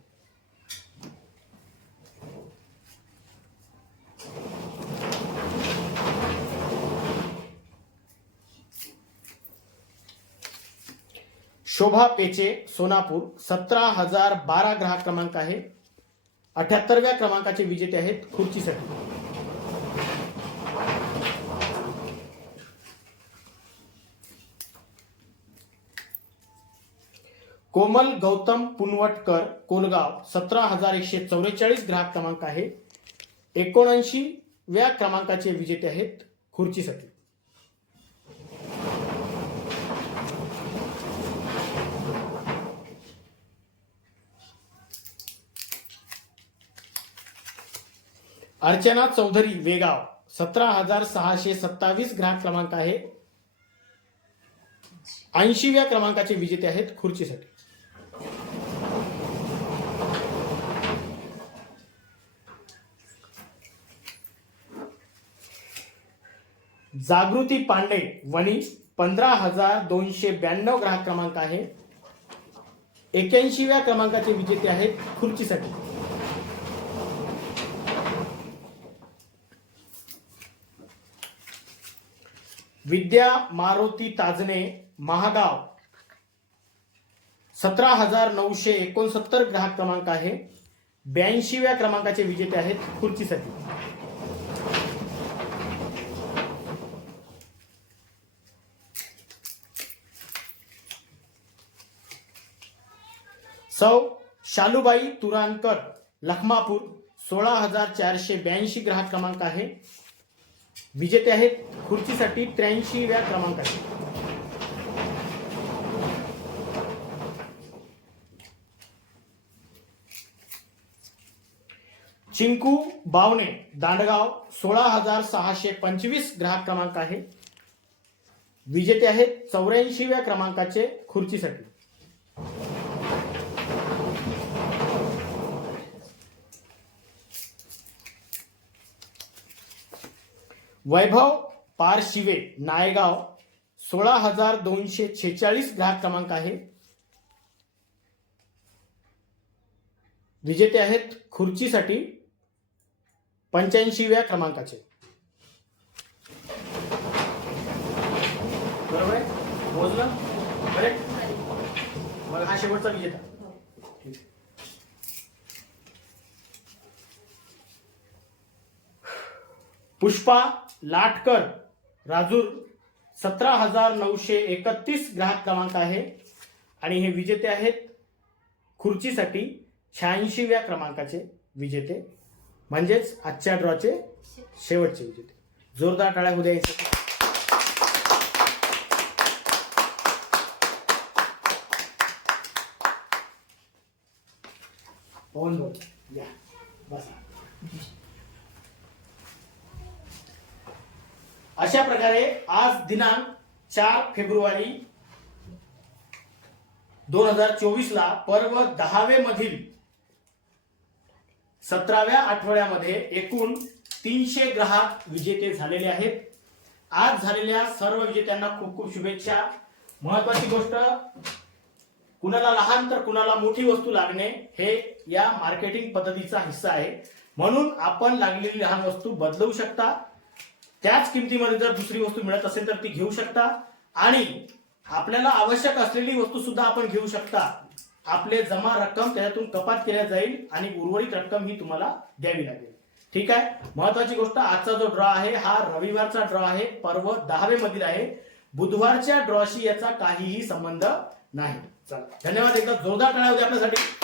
शोभा पेचे सोनापूर 17,012 ग्राहक क्रमांक आहे. 78व्या क्रमांकाचे विजेते आहेत खुर्चीसाठी. कोमल गौतम पुनवटकर कोलगाव 17,144 ग्राहक क्रमांक आहे. 79व्या क्रमांकाचे विजेते आहेत खुर्चीसाठी. अर्चना चौधरी वेगाव 17,627 ग्राहक क्रमांक आहे. 80व्या क्रमांकाचे विजेते आहेत खुर्चीसाठी. जागृती पांडे वणी 15,292 ग्राहक क्रमांक आहे. 81व्या क्रमांकाचे विजेते आहेत खुर्चीसाठी. विद्या मारुती ताजने महागाव 17,969 ग्राहक क्रमांक आहे. 82व्या क्रमांकाचे विजेते आहेत खुर्चीसाठी. सौ शालूबाई तुरांकर लखमापूर 16,482 ग्राहक क्रमांक आहे. विजेते आहेत खुर्चीसाठी 83व्या क्रमांकाचे. चिंकू बावणे दांडगाव 16,625 ग्राहक क्रमांक आहे. विजेते आहेत 84व्या क्रमांकाचे खुर्चीसाठी. वैभव पारशिवे नायगाव 16,246 ग्राहक क्रमांक आहे. विजेते आहेत खुर्चीसाठी 85व्या क्रमांकाचे. बरोबर आहे, मोजलं करेक्ट. मग हा शेवटचा विजेता. पुष्पा लाटकर राजूर 17,931 ग्राहक क्रमांक आहे आणि हे विजेते आहेत खुर्चीसाठी 86व्या क्रमांकाचे विजेते, म्हणजेच आजच्या ड्रॉचे शेवटचे विजेते. जोरदार टाळ्या होऊ द्यायचे. पवन बोल या बसा. अशा प्रकारे आज दिनांक 4 फेब्रुवारी 2024 ला पर्व 10वे मधील 17व्या आठवड्यामध्ये एकूण 300 ग्राहक विजेते झालेले आहेत. आज झालेल्या सर्व विजेत्यांना खूप खूप शुभेच्छा. महत्वाची गोष्ट, कुणाला लहान तर कुणाला मोठी वस्तू लागणे हे या मार्केटिंग पद्धतीचा हिस्सा आहे. म्हणून आपण लागलेली लहान वस्तू बदलवू शकता. त्याच किमतीमध्ये जर दुसरी वस्तू मिळत असेल तर ती घेऊ शकता आणि आपल्याला आवश्यक असलेली वस्तू सुद्धा आपण घेऊ शकता. आपले जमा रक्कम त्याच्यातून कपात केल्या जाईल आणि उर्वरित रक्कम ही तुम्हाला द्यावी लागेल. ठीक आहे. महत्वाची गोष्ट, आजचा जो ड्रॉ आहे हा रविवारचा ड्रॉ आहे, पर्व 10वे मधील आहे. बुधवारच्या ड्रॉशी याचा काहीही संबंध नाही. चला, धन्यवाद. एकदा जोरदार टाळ्या होत्या आपल्यासाठी.